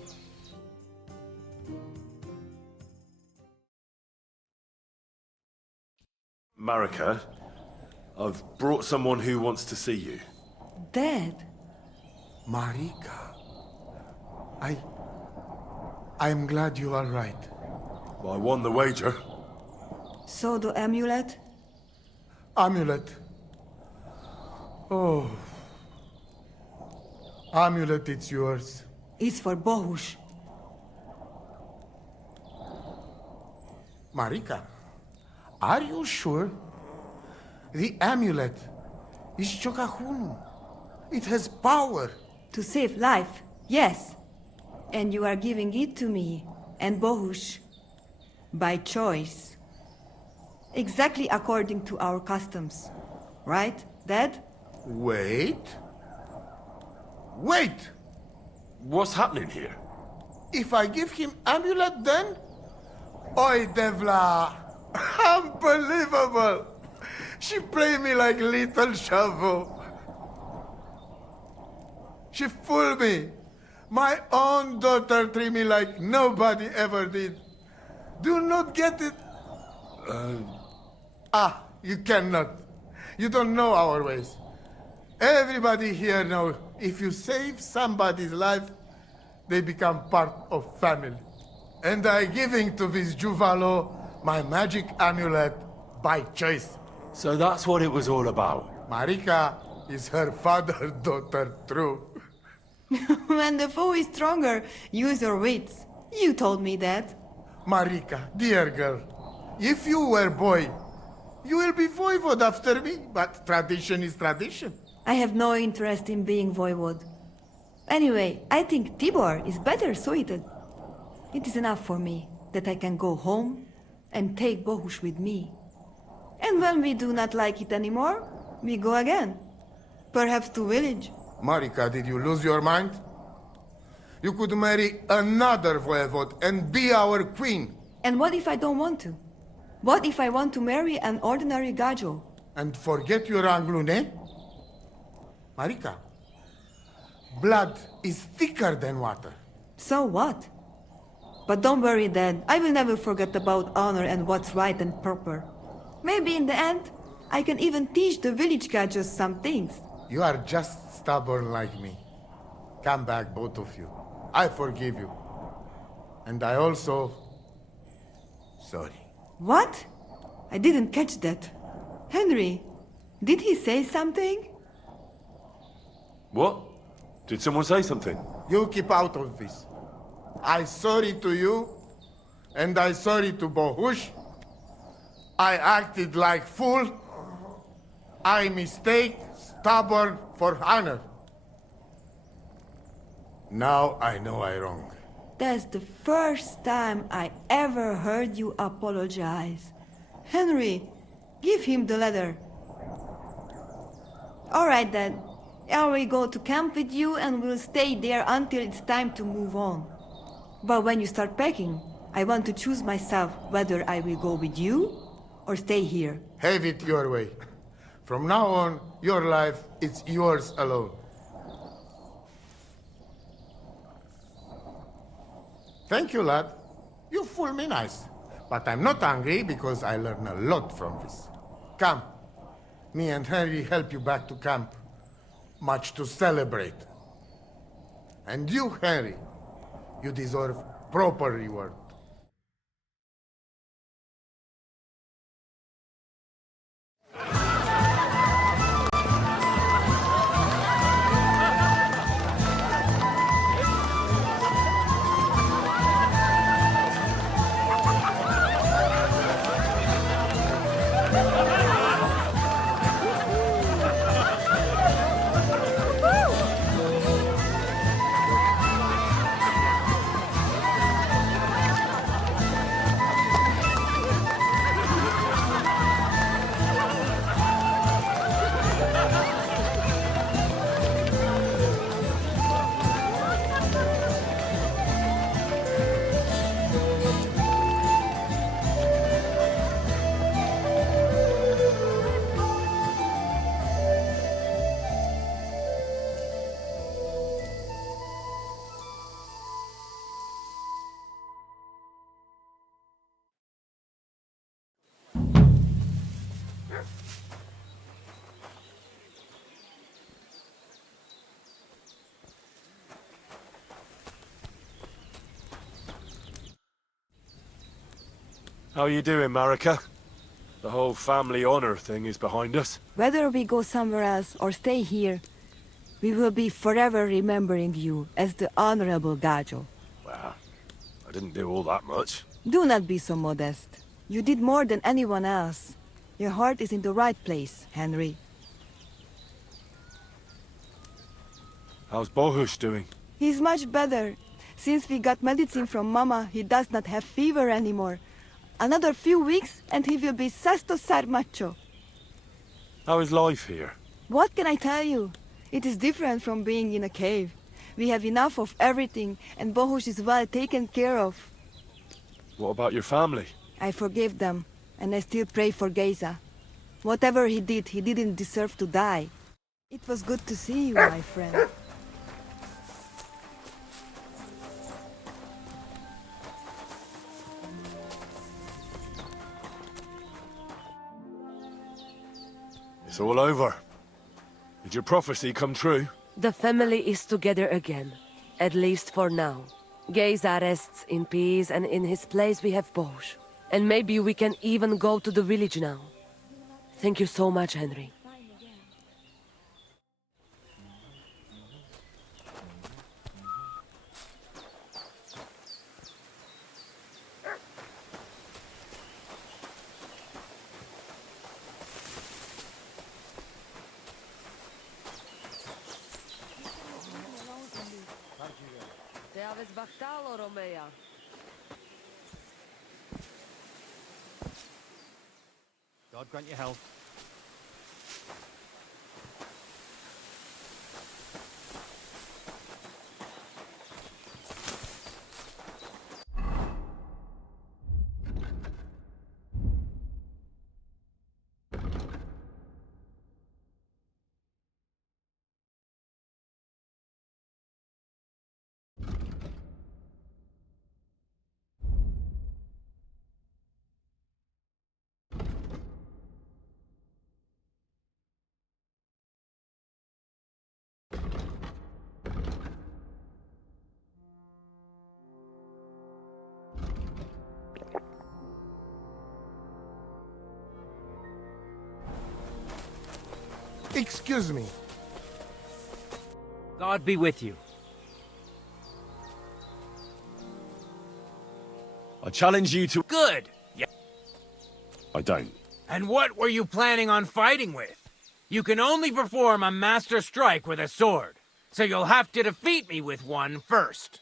Marika, I've brought someone who wants to see you. Dad? Marika. I'm glad you are right. Well, I won the wager. So the amulet? Amulet. Oh. Amulet, it's yours. It's for Bohush. Marika, are you sure? The amulet is Chocahunu. It has power. To save life, yes. And you are giving it to me and Bohush. By choice. Exactly according to our customs. Right, Dad? Wait. Wait! What's happening here? If I give him amulet then? Oi, Devla! Unbelievable! She played me like little shovel. She fooled me. My own daughter treated me like nobody ever did. Do not get it. You cannot. You don't know our ways. Everybody here knows if you save somebody's life, they become part of family. And I giving to this Juvalo my magic amulet by choice. So that's what it was all about. Marika is her father's daughter, true. When the foe is stronger, use your wits. You told me that. Marika, dear girl, if you were boy, you will be voivode after me, but tradition is tradition. I have no interest in being voivode. Anyway, I think Tibor is better suited. It is enough for me that I can go home and take Bohush with me. And when we do not like it anymore, we go again. Perhaps to village. Marika, did you lose your mind? You could marry another voivode and be our queen. And what if I don't want to? What if I want to marry an ordinary gajo? And forget your Anglune? Marika, blood is thicker than water. So what? But don't worry, Dad. I will never forget about honor and what's right and proper. Maybe in the end, I can even teach the village gajos some things. You are just stubborn like me. Come back, both of you. I forgive you. And I also... sorry. What? I didn't catch that. Henry, did he say something? What? Did someone say something? You keep out of this. I sorry to you, and I sorry to Bohush. I acted like fool. I mistake, stubborn for honor. Now I know I wrong. That's the first time I ever heard you apologize. Henry, give him the letter. All right then. I will go to camp with you and we'll stay there until it's time to move on. But when you start packing, I want to choose myself whether I will go with you or stay here. Have it your way. From now on, your life is yours alone. Thank you, lad. You fool me nice. But I'm not angry because I learn a lot from this. Come. Me and Henry help you back to camp. Much to celebrate. And you, Henry, you deserve proper reward. How are you doing, Marika? The whole family honor thing is behind us. Whether we go somewhere else or stay here, we will be forever remembering you as the honorable Gajo. Well, I didn't do all that much. Do not be so modest. You did more than anyone else. Your heart is in the right place, Henry. How's Bohush doing? He's much better. Since we got medicine from Mama, he does not have fever anymore. Another few weeks and he will be sesto ser macho. How is life here? What can I tell you? It is different from being in a cave. We have enough of everything and Bohush is well taken care of. What about your family? I forgave them and I still pray for Geza. Whatever he did, he didn't deserve to die. It was good to see you, my friend. It's all over. Did your prophecy come true? The family is together again. At least for now. Geysa rests in peace, and in his place we have Bosch. And maybe we can even go to the village now. Thank you so much, Henry. Te aveți bactalo, Romea. God grant you health. Excuse me. God be with you. I challenge you to... Good. Yeah. I don't. And what were you planning on fighting with? You can only perform a master strike with a sword, so you'll have to defeat me with one first.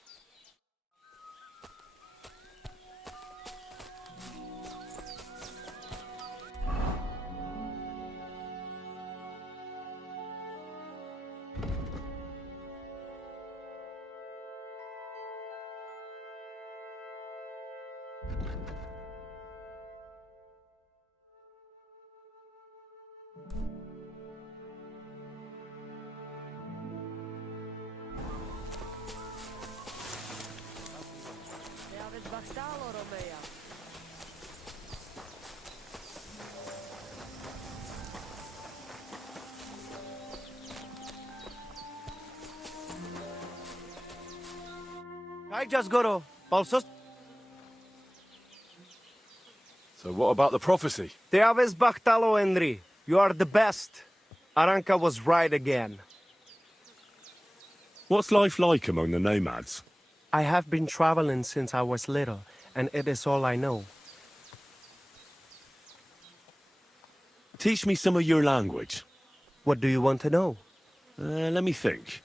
Te aveți bactalo, Romea. I just got Balsos. So what about the prophecy? Te aveți bactalo, Henry. You are the best. Aranka was right again. What's life like among the nomads? I have been traveling since I was little, and it is all I know. Teach me some of your language. What do you want to know? Let me think.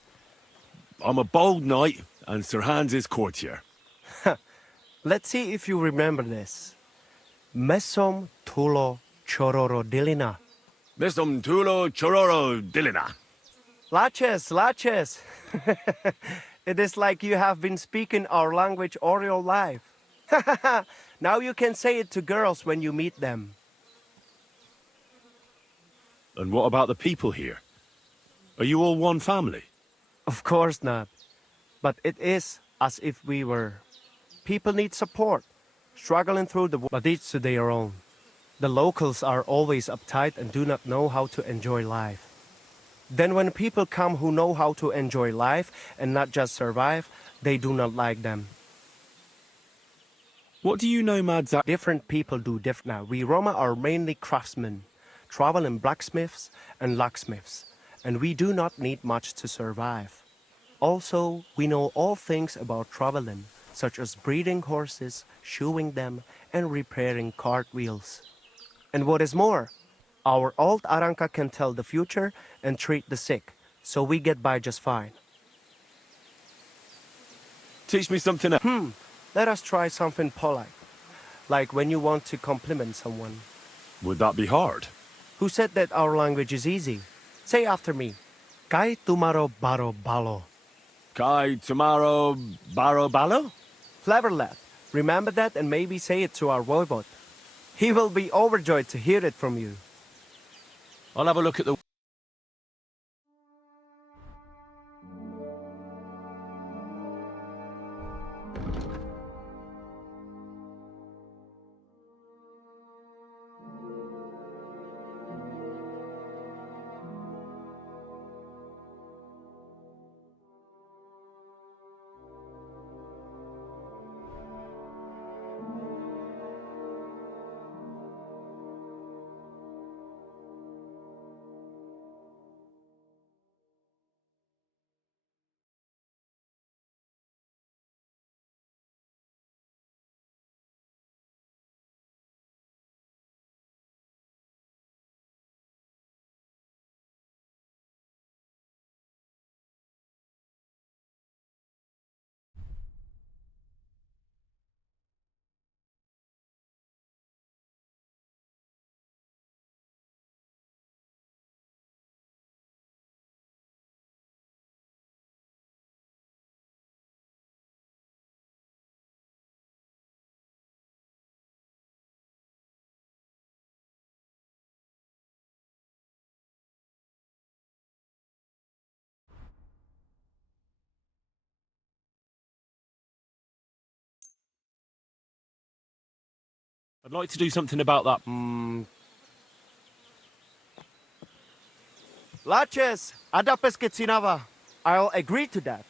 I'm a bold knight, and Sir Hans is courtier. Let's see if you remember this. Mesom tulo chororo dilina. Mesom tulo chororo dilina. Laches, laches. It is like you have been speaking our language all your life. Now you can say it to girls when you meet them. And what about the people here? Are you all one family? Of course not. But it is as if we were. People need support, struggling through the but each to their own. The locals are always uptight and do not know how to enjoy life. Then when people come who know how to enjoy life and not just survive, they do not like them. What do you nomads are? Different people do different now. We Roma are mainly craftsmen, traveling blacksmiths and locksmiths, and we do not need much to survive. Also, we know all things about traveling, such as breeding horses, shoeing them, and repairing cartwheels. And what is more, our old Aranka can tell the future and treat the sick, so we get by just fine. Teach me something else. Let us try something polite, like when you want to compliment someone. Would that be hard? Who said that our language is easy? Say after me. Kai tumaro baro balo. Kai tomorrow baro balo? Clever lad. Remember that and maybe say it to our voivod. He will be overjoyed to hear it from you. I'll have a look at the... I'd like to do something about that. Laches, adapes Kecinava. I'll agree to that.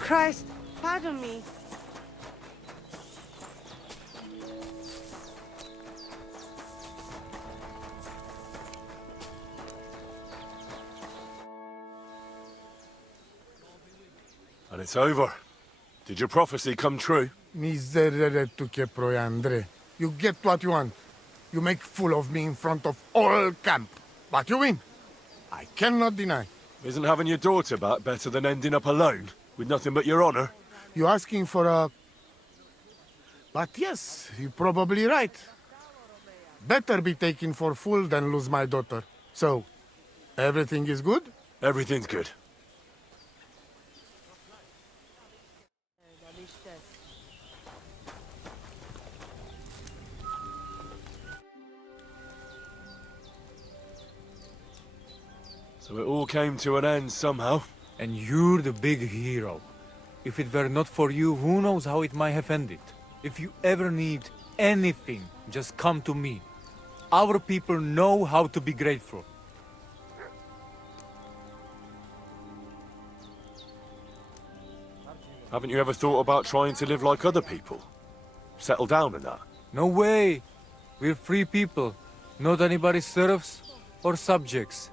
Christ, pardon me. And it's over. Did your prophecy come true? Miserere tu che proiandre. You get what you want. You make fool of me in front of all camp. But you win. I cannot deny. Isn't having your daughter back better than ending up alone, with nothing but your honor? You're asking for a... But yes, you're probably right. Better be taken for fool than lose my daughter. So, everything is good? Everything's good. So it all came to an end somehow. And you're the big hero. If it were not for you, who knows how it might have ended. If you ever need anything, just come to me. Our people know how to be grateful. Haven't you ever thought about trying to live like other people? Settle down in that? No way! We're free people, not anybody's serfs or subjects.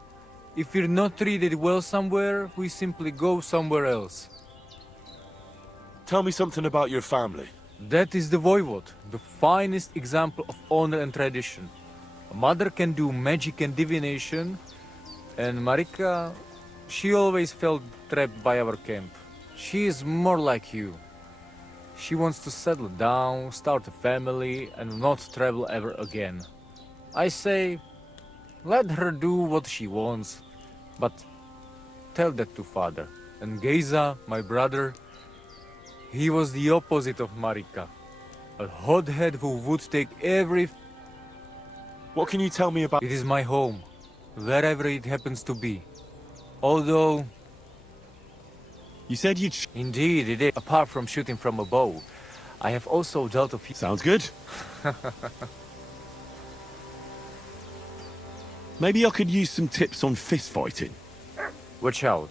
If we're not treated well somewhere, we simply go somewhere else. Tell me something about your family. That is the voivode, the finest example of honor and tradition. A mother can do magic and divination, and Marika, she always felt trapped by our camp. She is more like you. She wants to settle down, start a family, and not travel ever again. I say, let her do what she wants, but tell that to father. And Geza, my brother, he was the opposite of Marika. A hothead who would take every... What can you tell me about... It is my home, wherever it happens to be. Although... You said you'd... Indeed, it is. Apart from shooting from a bow, I have also dealt a few... Sounds good. Maybe I could use some tips on fist fighting. Watch out.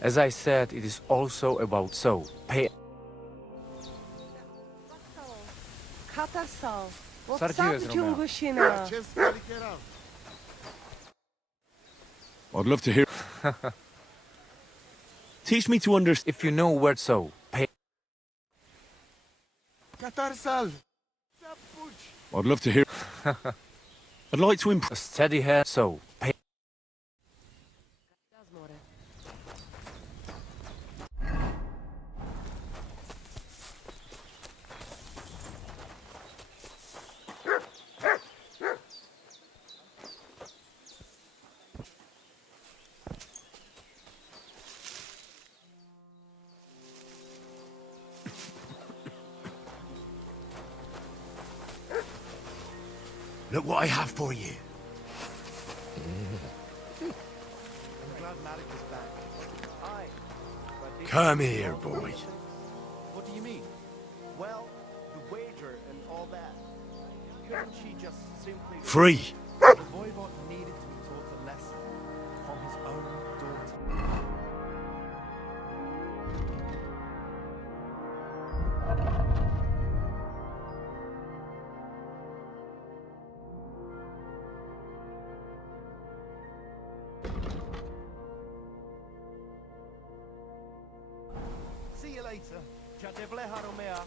As I said, it is also about pay... Katarsal. Sergius Romeo. I'd love to hear... Teach me to understand... If you know where pay... Katarsal. I'd love to hear... I'd like to improve... A steady hand, pay... Look what I have for you. I'm glad Marika's back. Aye. But Come here, boy. what do you mean? Well, the wager and all that. Couldn't she just simply... Free. The voivode needed to be taught a lesson from his own daughter. See you later. Jadevleha Romea.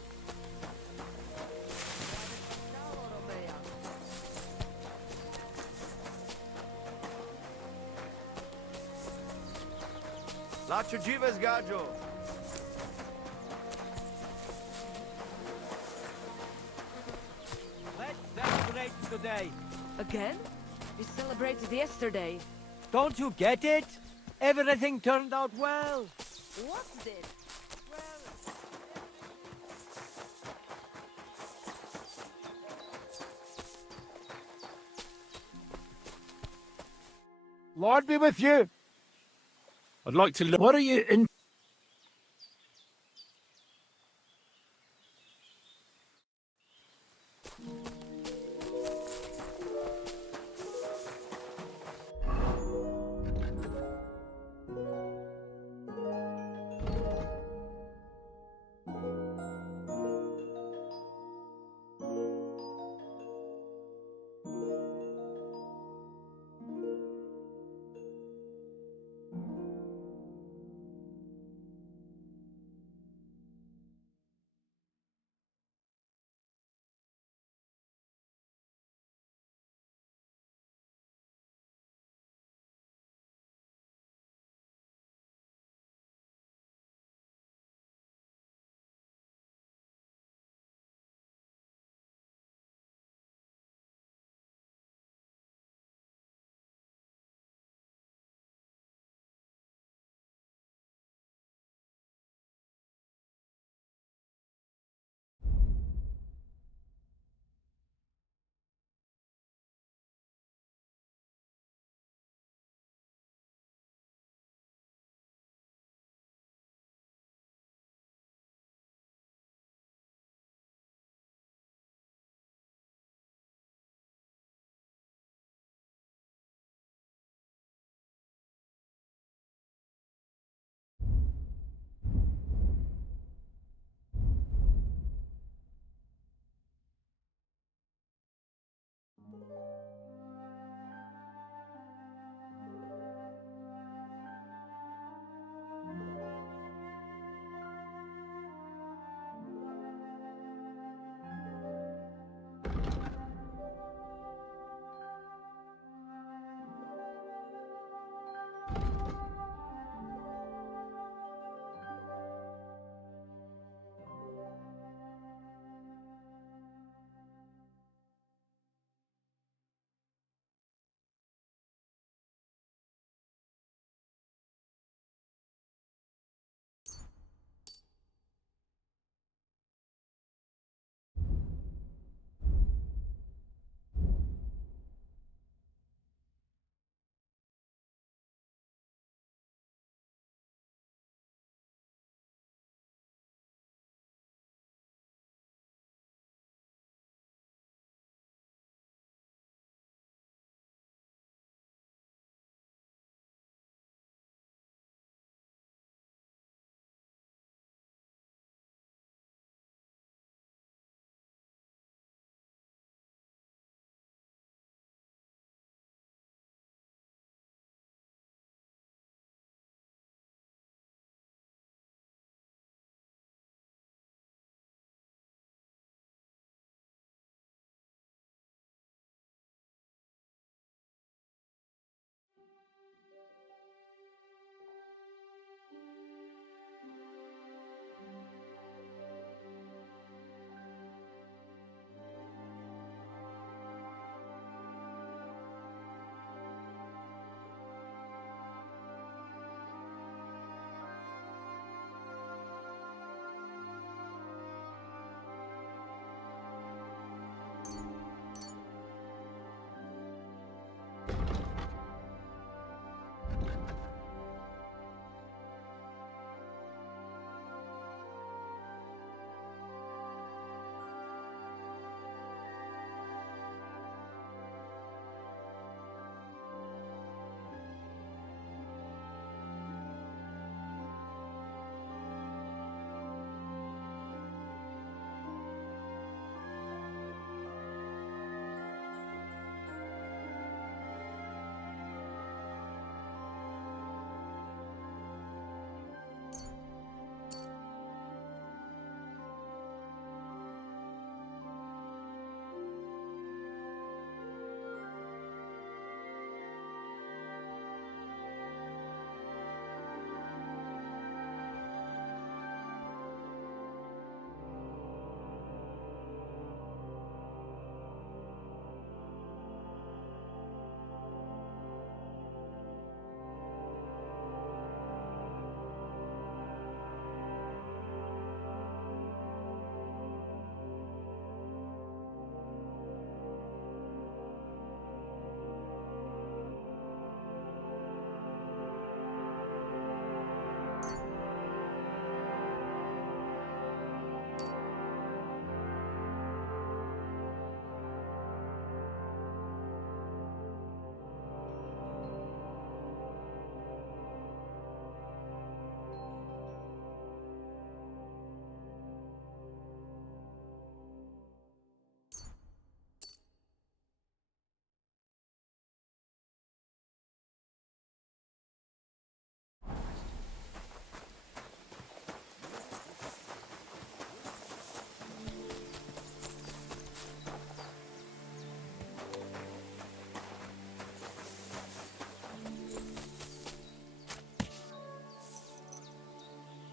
La Chujiva's Gajo. Let's celebrate today. Again? We celebrated yesterday. Don't you get it? Everything turned out well. What did? Lord be with you. I'd like to look. What are you in?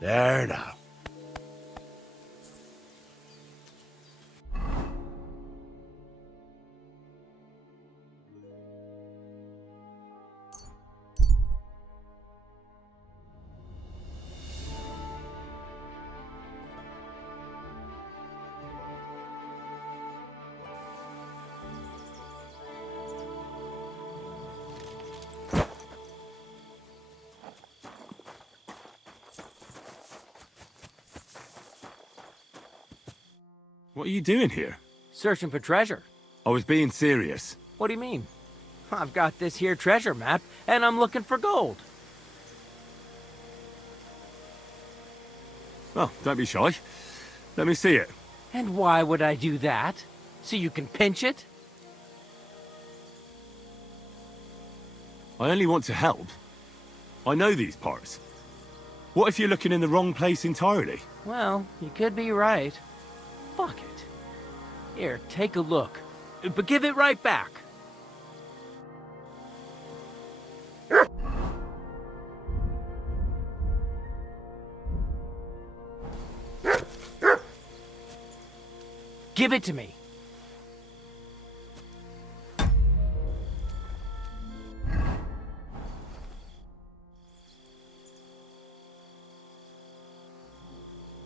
There now. What are you doing here? Searching for treasure. I was being serious. What do you mean? I've got this here treasure map, and I'm looking for gold. Well, don't be shy. Let me see it. And why would I do that? So you can pinch it? I only want to help. I know these parts. What if you're looking in the wrong place entirely? Well, you could be right. Fuck it. Here, take a look. But give it right back. Give it to me.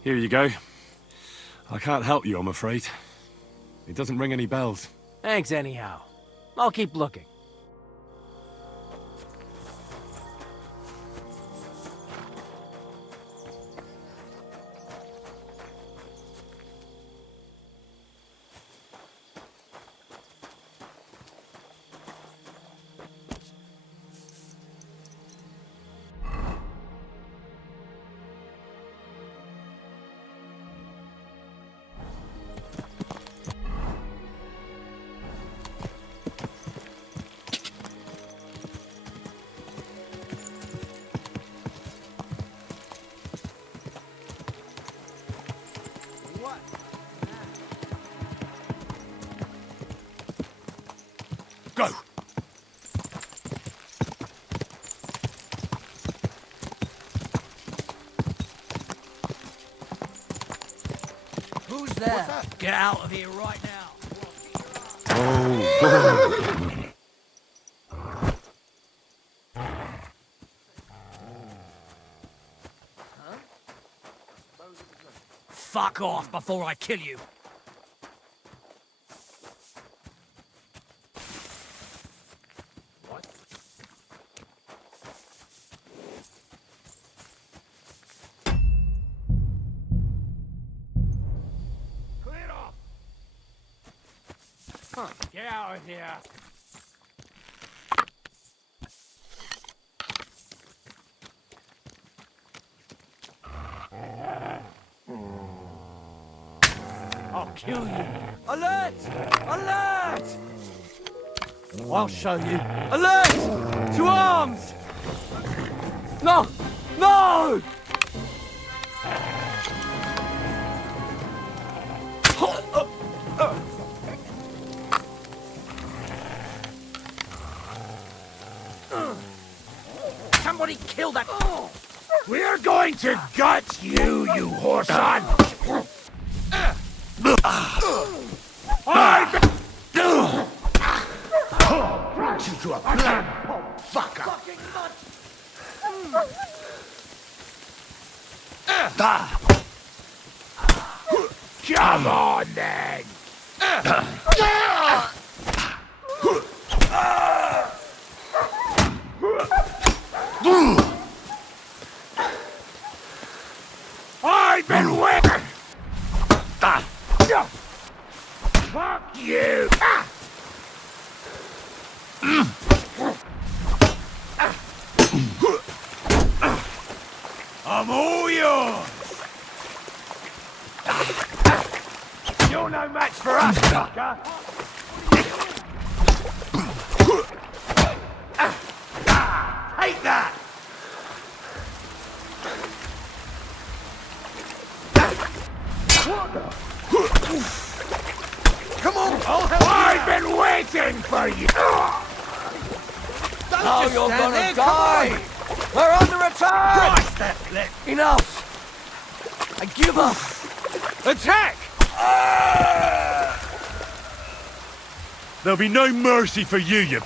Here you go. I can't help you, I'm afraid. It doesn't ring any bells. Thanks anyhow. I'll keep looking. Go! Who's there? Get out of here right now. Fuck off before I kill you. Get out of here. I'll kill you. Alert! Alert! I'll show you. Alert! To arms! No! No! Somebody kill that! We're going to gut you, you whoreson! Brought you to a blood fucker! Come on, then! I've been waiting! Fuck you! I'm all yours! You're no match for us, sucker! Take that! Come on, I'll help you. I've been waiting for you! Now you're gonna die! We're under attack! Christ, that lit! Enough! Give up! Attack! There'll be no mercy for you, you...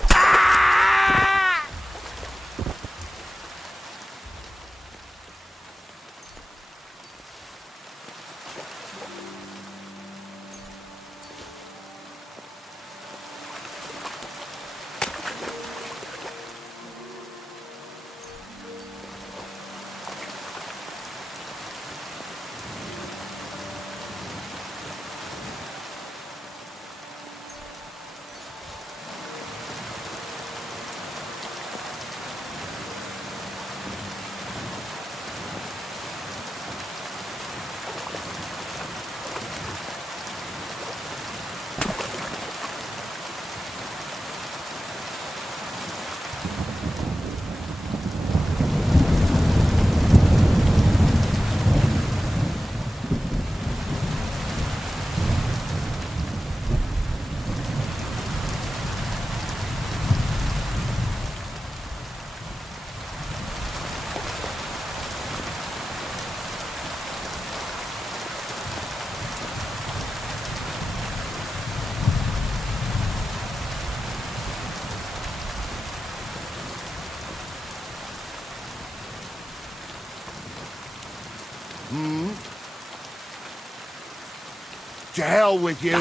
To hell with you.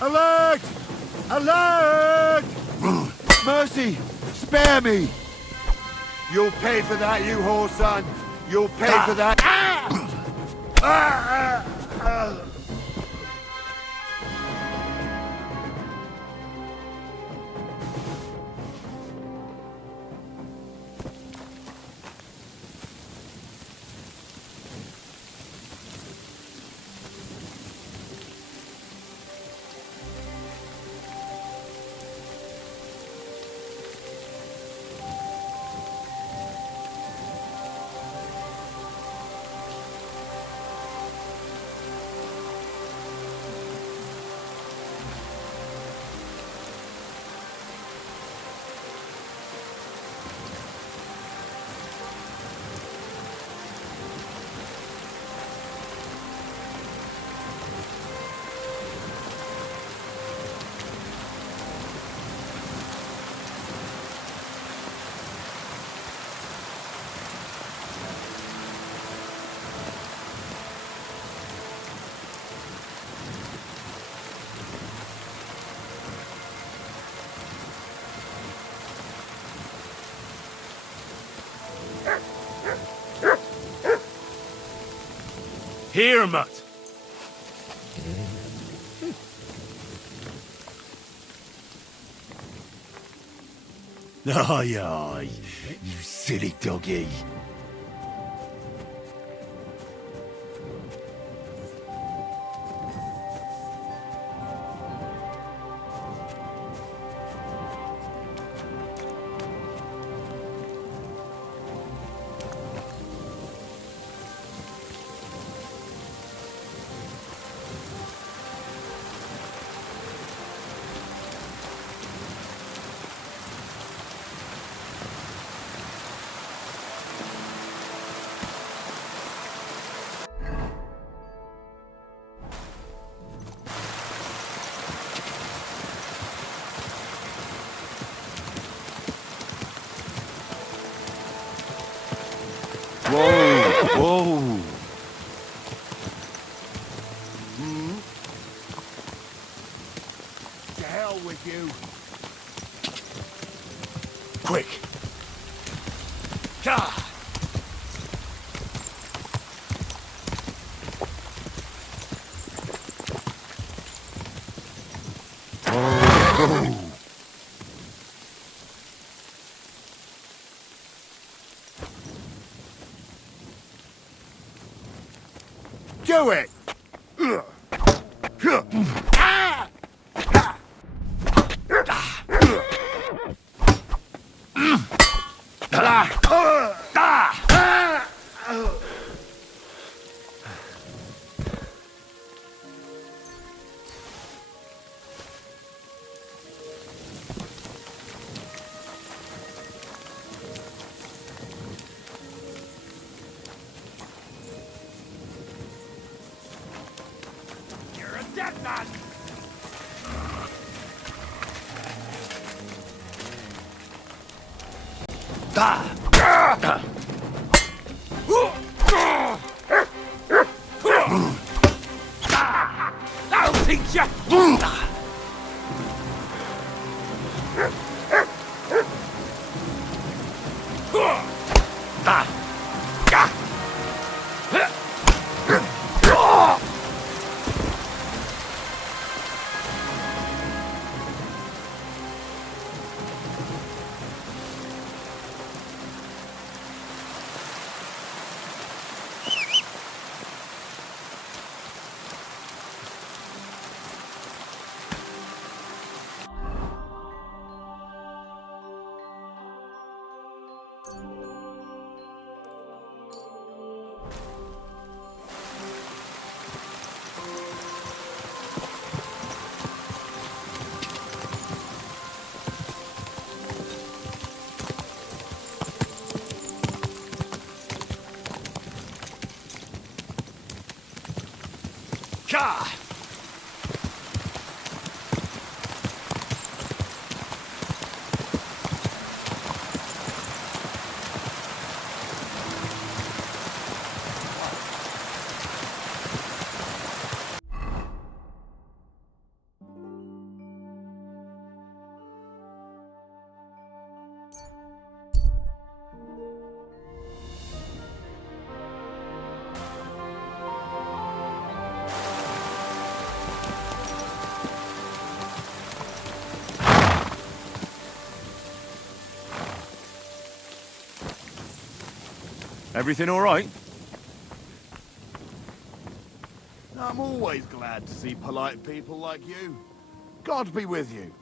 Alert! Alert! Mercy! Spare me! You'll pay for that, you whore son! You'll pay for that! Here, Mutt. Aye, aye, you silly doggy. Whoa, whoa. To hell with you. Quick. Gah! Oh. Do it! That'll teach ya! Everything all right? I'm always glad to see polite people like you. God be with you.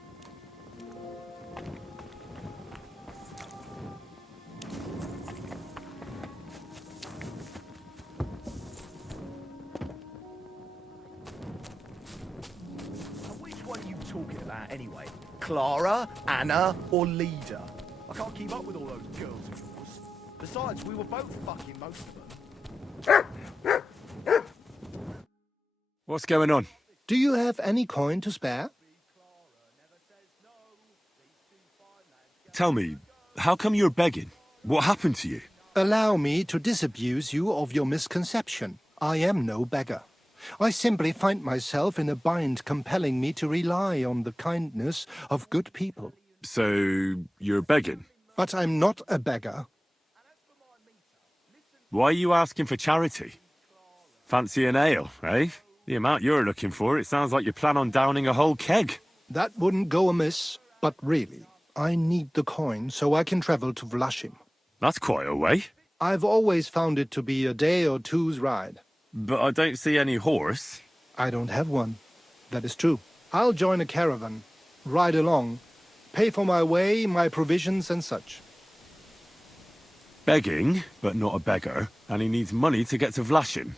Which one are you talking about anyway? Clara, Anna, or Leda? I can't keep up with all those girls of yours. Besides, we were both fucking most of them. What's going on? Do you have any coin to spare? Tell me, how come you're begging? What happened to you? Allow me to disabuse you of your misconception. I am no beggar. I simply find myself in a bind compelling me to rely on the kindness of good people. So, you're begging? But I'm not a beggar. Why are you asking for charity? Fancy an ale, eh? The amount you're looking for, it sounds like you plan on downing a whole keg. That wouldn't go amiss, but really, I need the coin so I can travel to Vlashim. That's quite a way. I've always found it to be a day or two's ride. But I don't see any horse. I don't have one. That is true. I'll join a caravan, ride along, pay for my way, my provisions and such. Begging, but not a beggar, and he needs money to get to Vlashim.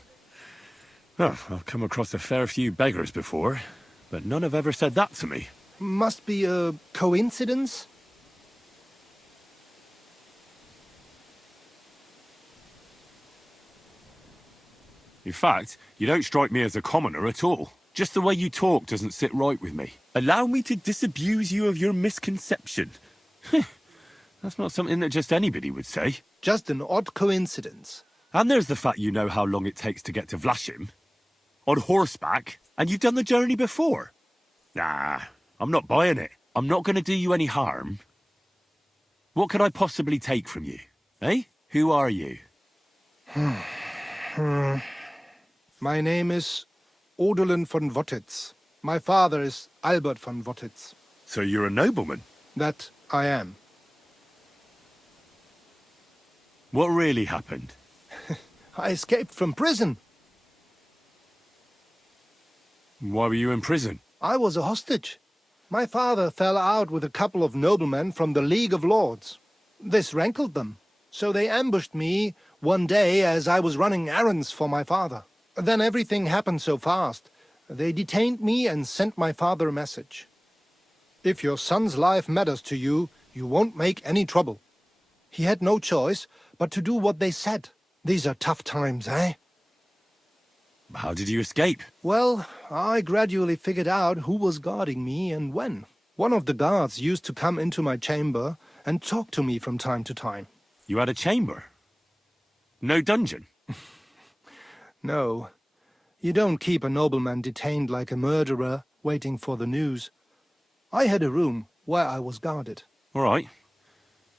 Oh, I've come across a fair few beggars before, but none have ever said that to me. Must be a coincidence? In fact, you don't strike me as a commoner at all. Just the way you talk doesn't sit right with me. Allow me to disabuse you of your misconception. That's not something that just anybody would say. Just an odd coincidence. And there's the fact you know how long it takes to get to Vlashim. On horseback, and you've done the journey before. Nah, I'm not buying it. I'm not going to do you any harm. What could I possibly take from you? Eh? Who are you? My name is Odolin von Wottitz. My father is Albert von Wottitz. So you're a nobleman? That I am. What really happened? I escaped from prison. Why were you in prison? I was a hostage. My father fell out with a couple of noblemen from the League of Lords. This rankled them, so they ambushed me one day as I was running errands for my father. Then everything happened so fast. They detained me and sent my father a message. If your son's life matters to you, you won't make any trouble. He had no choice but to do what they said. These are tough times, eh? How did you escape? Well, I gradually figured out who was guarding me and when. One of the guards used to come into my chamber and talk to me from time to time. You had a chamber? No dungeon? No. You don't keep a nobleman detained like a murderer, waiting for the news. I had a room where I was guarded. All right.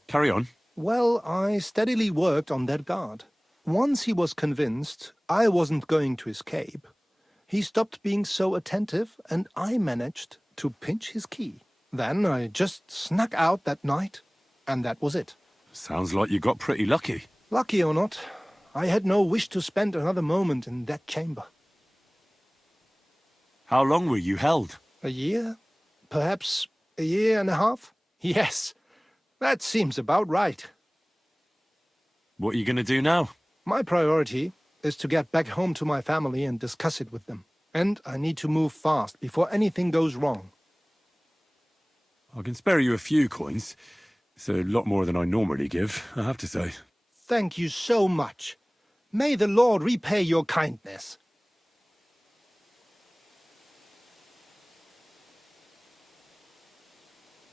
Carry on. Well, I steadily worked on that guard. Once he was convinced I wasn't going to escape, he stopped being so attentive, and I managed to pinch his key. Then I just snuck out that night, and that was it. Sounds like you got pretty lucky. Lucky or not, I had no wish to spend another moment in that chamber. How long were you held? A year? Perhaps a year and a half? Yes, that seems about right. What are you going to do now? My priority is to get back home to my family and discuss it with them. And I need to move fast before anything goes wrong. I can spare you a few coins. It's a lot more than I normally give, I have to say. Thank you so much. May the Lord repay your kindness.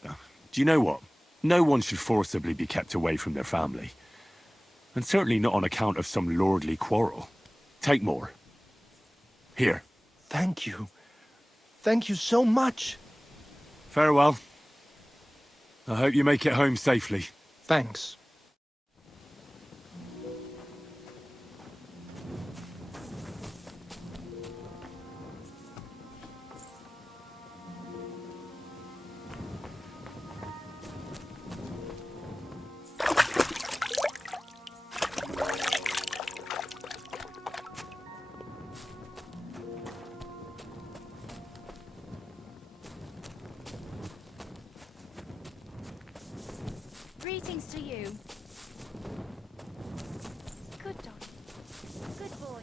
Do you know what? No one should forcibly be kept away from their family. And certainly not on account of some lordly quarrel. Take more. Here. Thank you. Thank you so much. Farewell. I hope you make it home safely. Thanks. Greetings to you. Good dog. Good boy.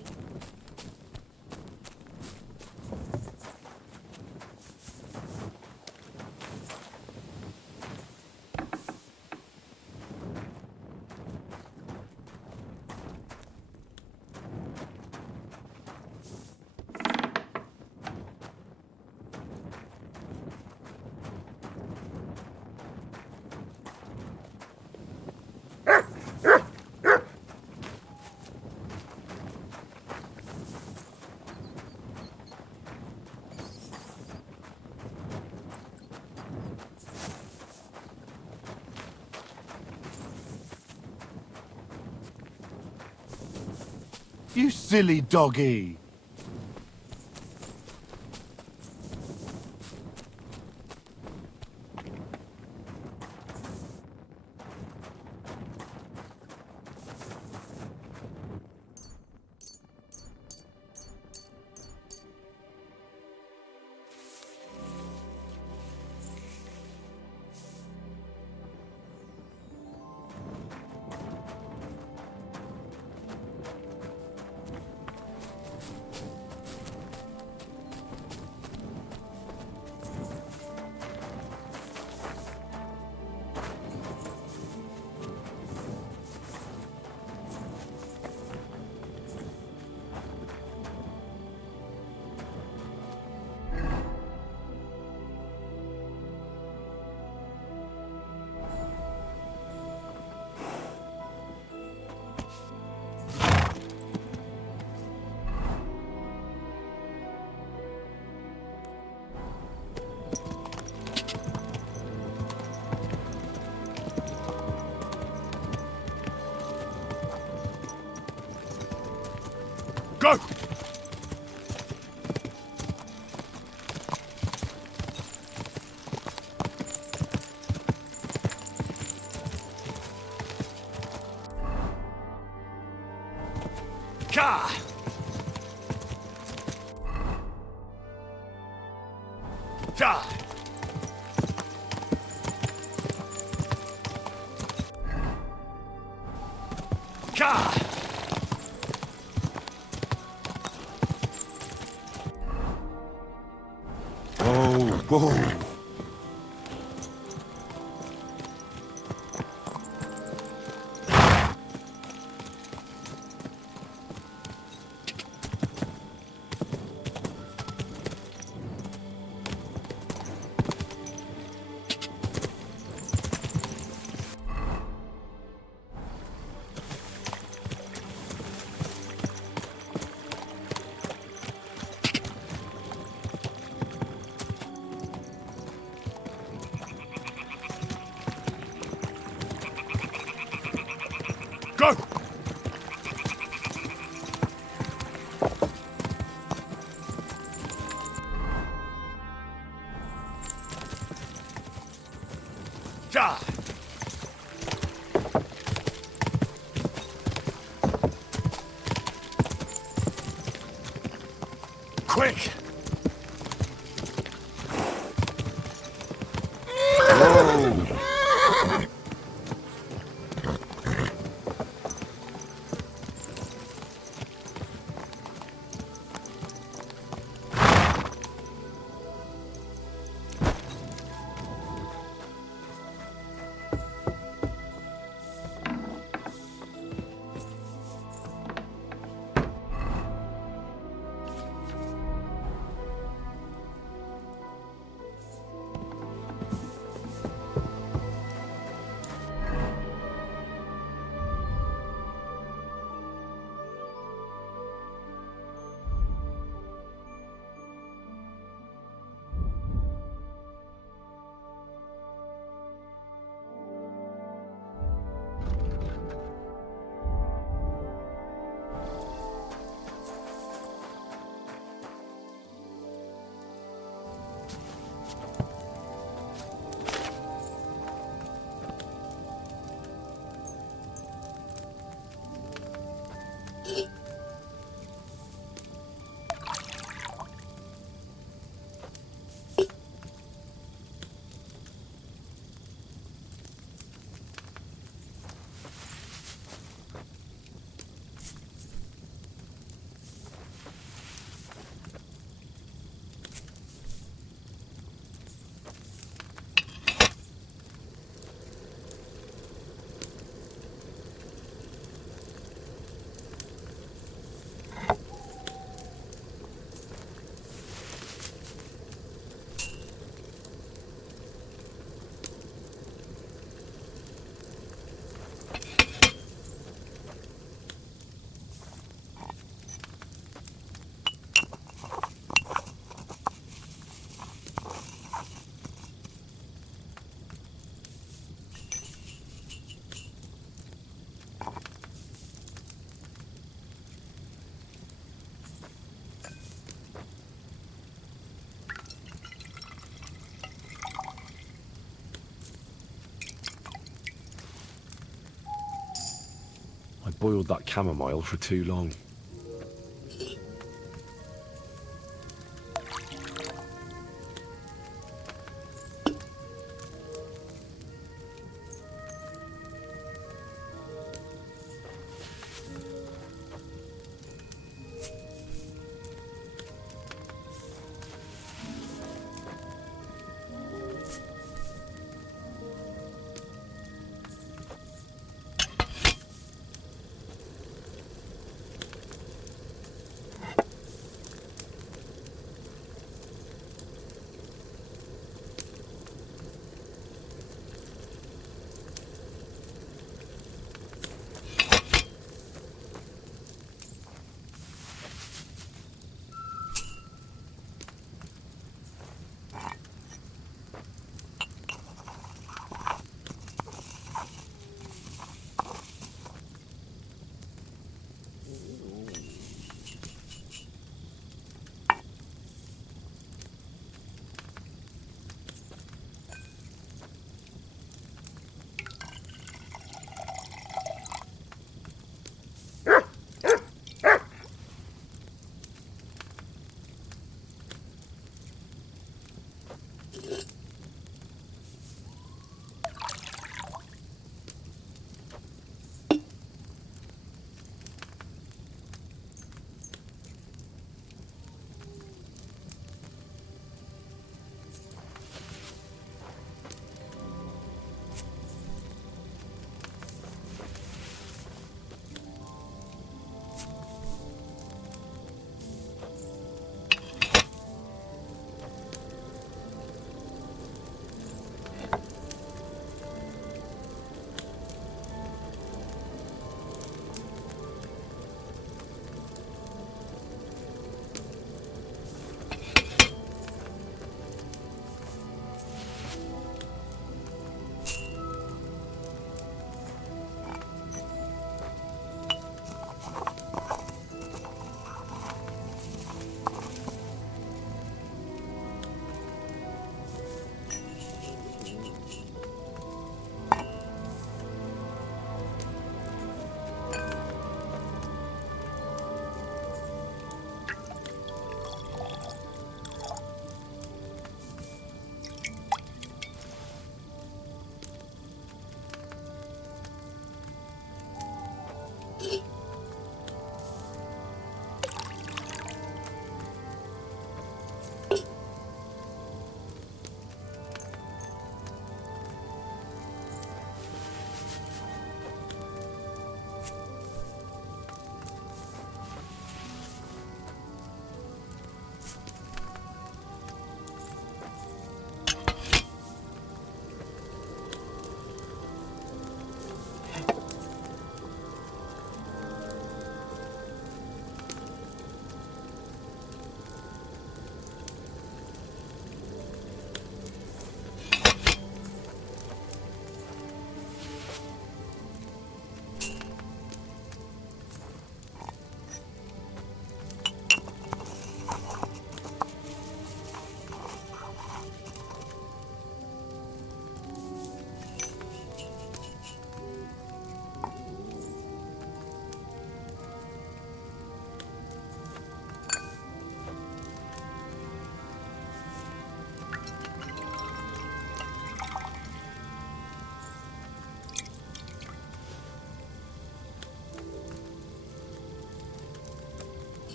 You silly doggy! Go! Ka! Ja! Ka! Whoa! Go! Ja! Quick! I boiled that chamomile for too long.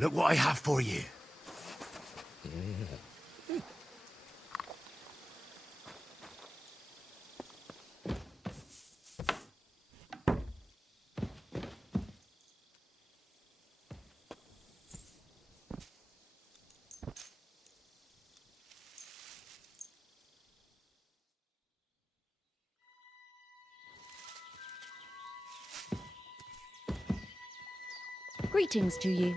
Look what I have for you. Greetings to you.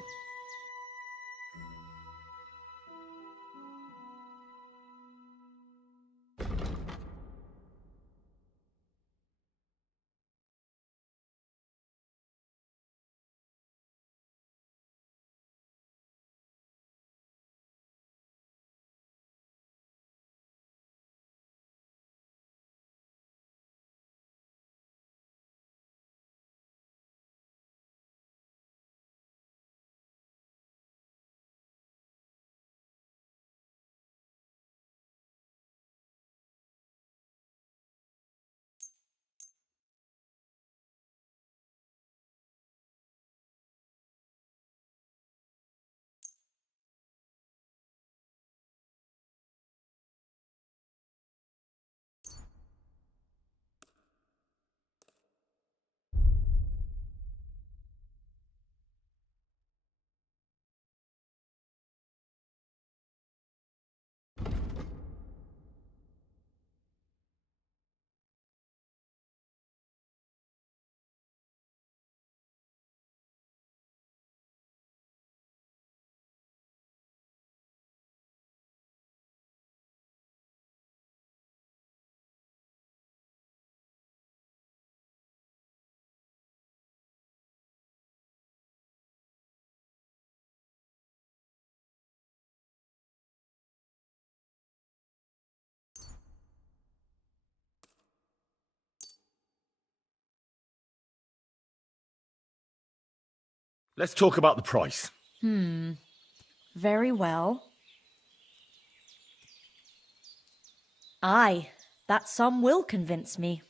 Let's talk about the price. Very well. Aye, that sum will convince me.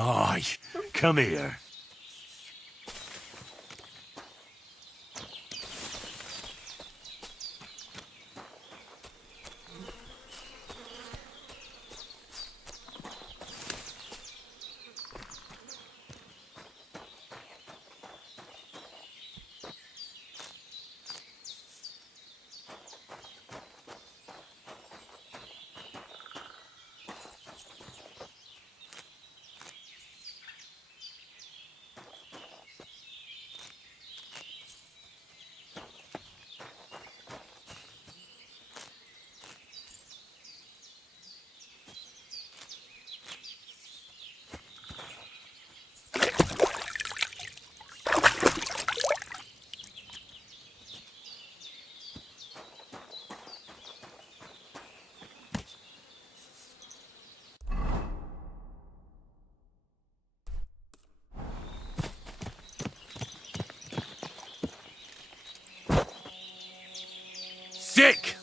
Aye, come here. stick!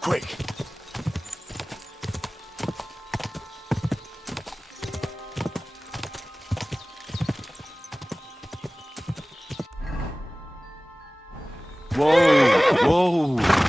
Quick! Whoa! Whoa!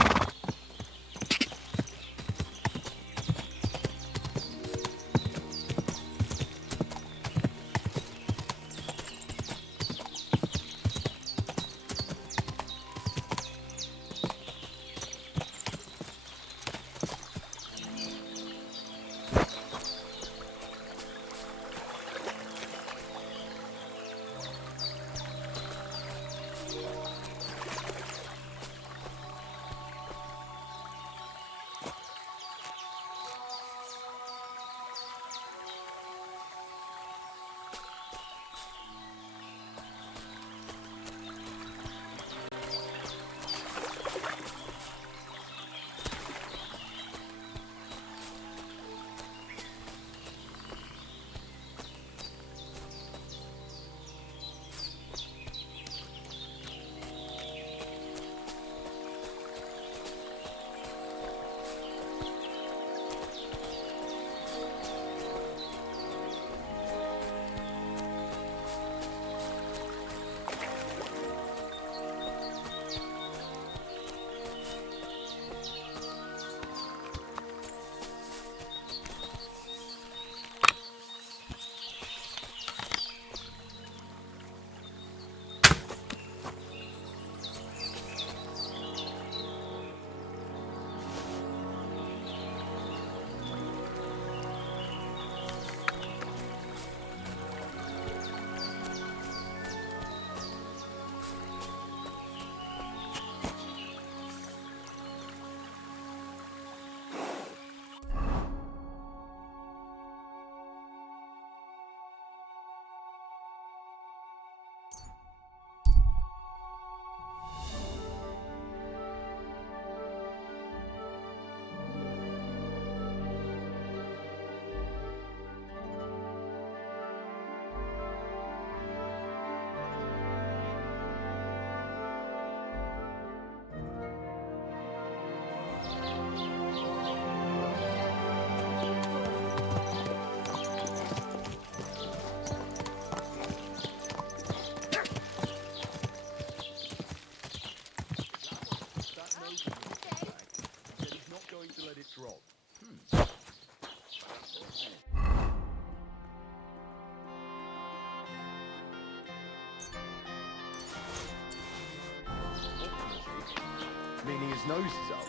Meaning his nose is up.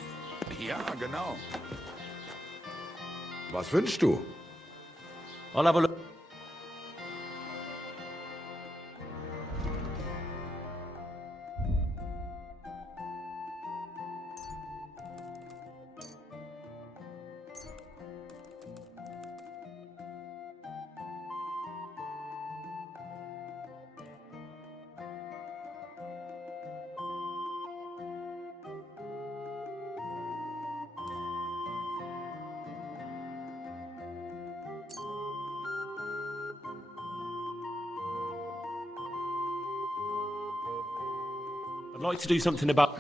Ja, genau. Was wünschst du? I'll have a look. I'd like to do something about...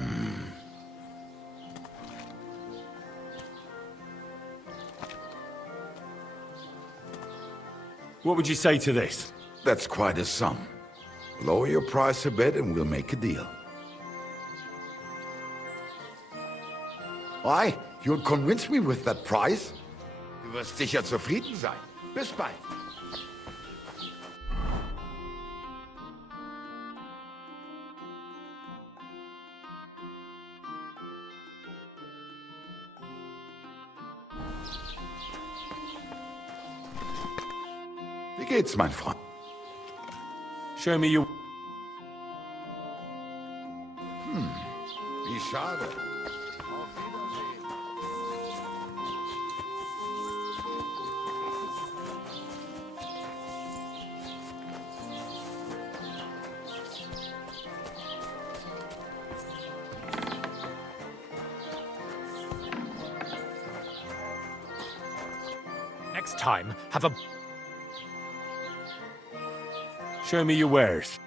What would you say to this? That's quite a sum. Lower your price a bit and we'll make a deal. Why? You'll convince me with that price? Du wirst sicher zufrieden sein. Bis bald. Wie geht's, mein Freund? Show me your... Wie schade. Next time, have a... Show me your wares.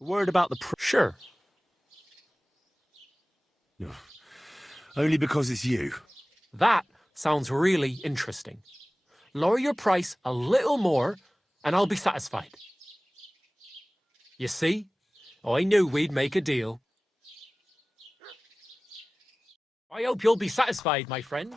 Word about the Sure. No. Only because it's you. That sounds really interesting. Lower your price a little more, and I'll be satisfied. You see? I knew we'd make a deal. I hope you'll be satisfied, my friend.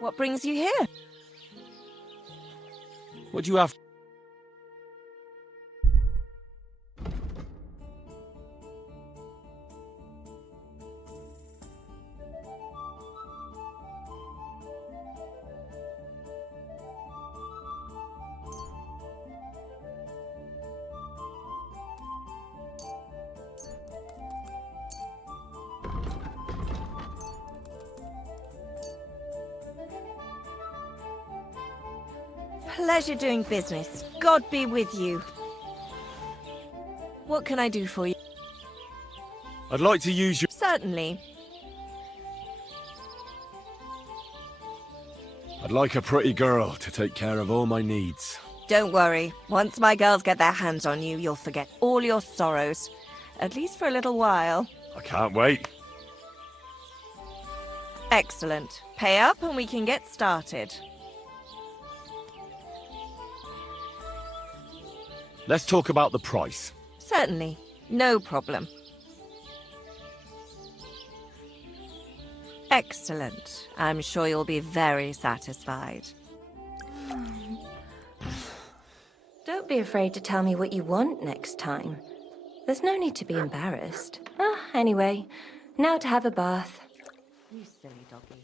What brings you here? What do you have? Pleasure doing business. God be with you. What can I do for you? I'd like to use your... Certainly. I'd like a pretty girl to take care of all my needs. Don't worry. Once my girls get their hands on you, you'll forget all your sorrows. At least for a little while. I can't wait. Excellent. Pay up and we can get started. Let's talk about the price. Certainly. No problem. Excellent. I'm sure you'll be very satisfied. Don't be afraid to tell me what you want next time. There's no need to be embarrassed. Anyway, now to have a bath. You silly doggy.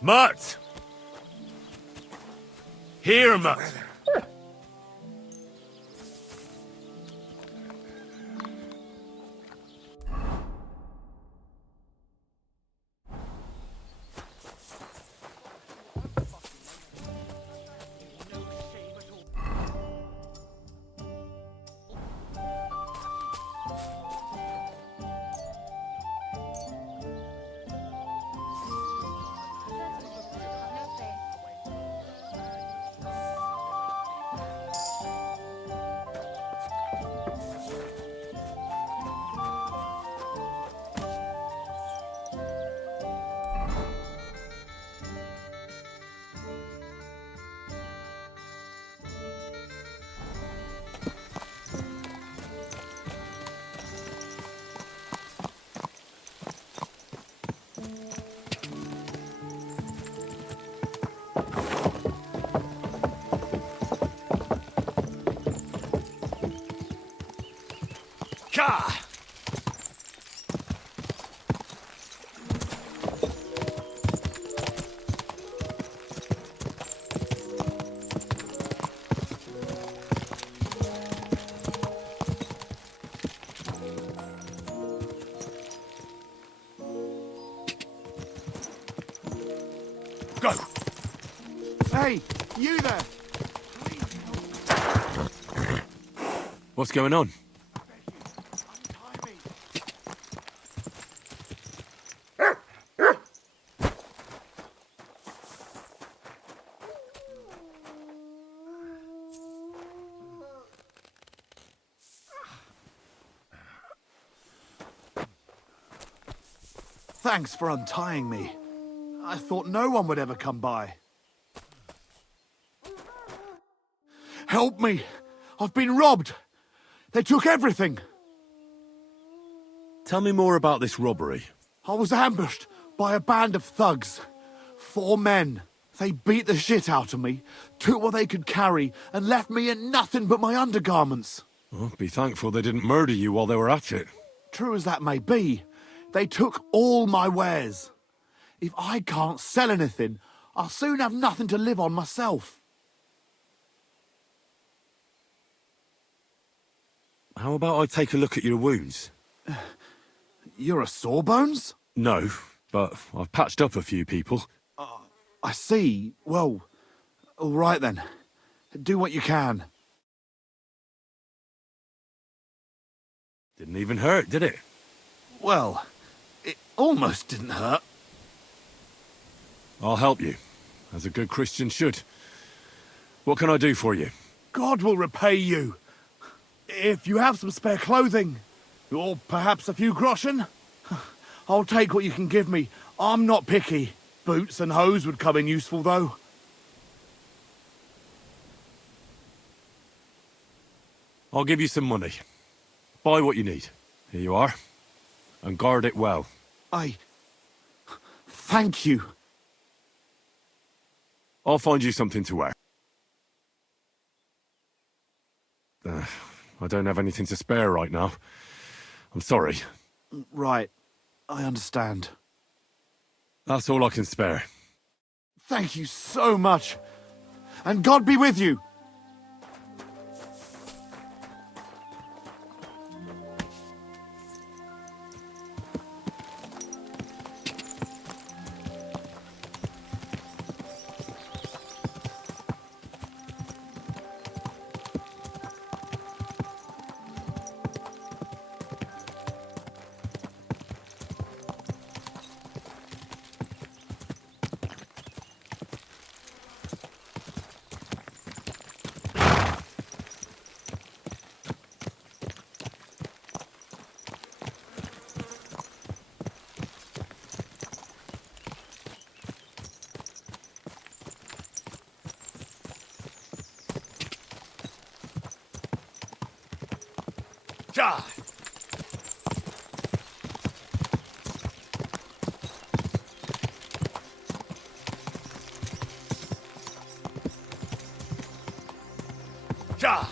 Mutt! Here, Mutt! Ka! Go! Hey, you there! What's going on? Thanks for untying me. I thought no one would ever come by. Help me! I've been robbed! They took everything! Tell me more about this robbery. I was ambushed by a band of thugs. 4 men. They beat the shit out of me, took what they could carry, and left me in nothing but my undergarments. Well, be thankful they didn't murder you while they were at it. True as that may be, they took all my wares. If I can't sell anything, I'll soon have nothing to live on myself. How about I take a look at your wounds? You're a sawbones? No, but I've patched up a few people. I see. Well, all right then. Do what you can. Didn't even hurt, did it? Well, it almost didn't hurt. I'll help you, as a good Christian should. What can I do for you? God will repay you. If you have some spare clothing, or perhaps a few groschen, I'll take what you can give me. I'm not picky. Boots and hose would come in useful, though. I'll give you some money. Buy what you need. Here you are. And guard it well. Thank you. I'll find you something to wear. I don't have anything to spare right now. I'm sorry. Right. I understand. That's all I can spare. Thank you so much. And God be with you. God! God!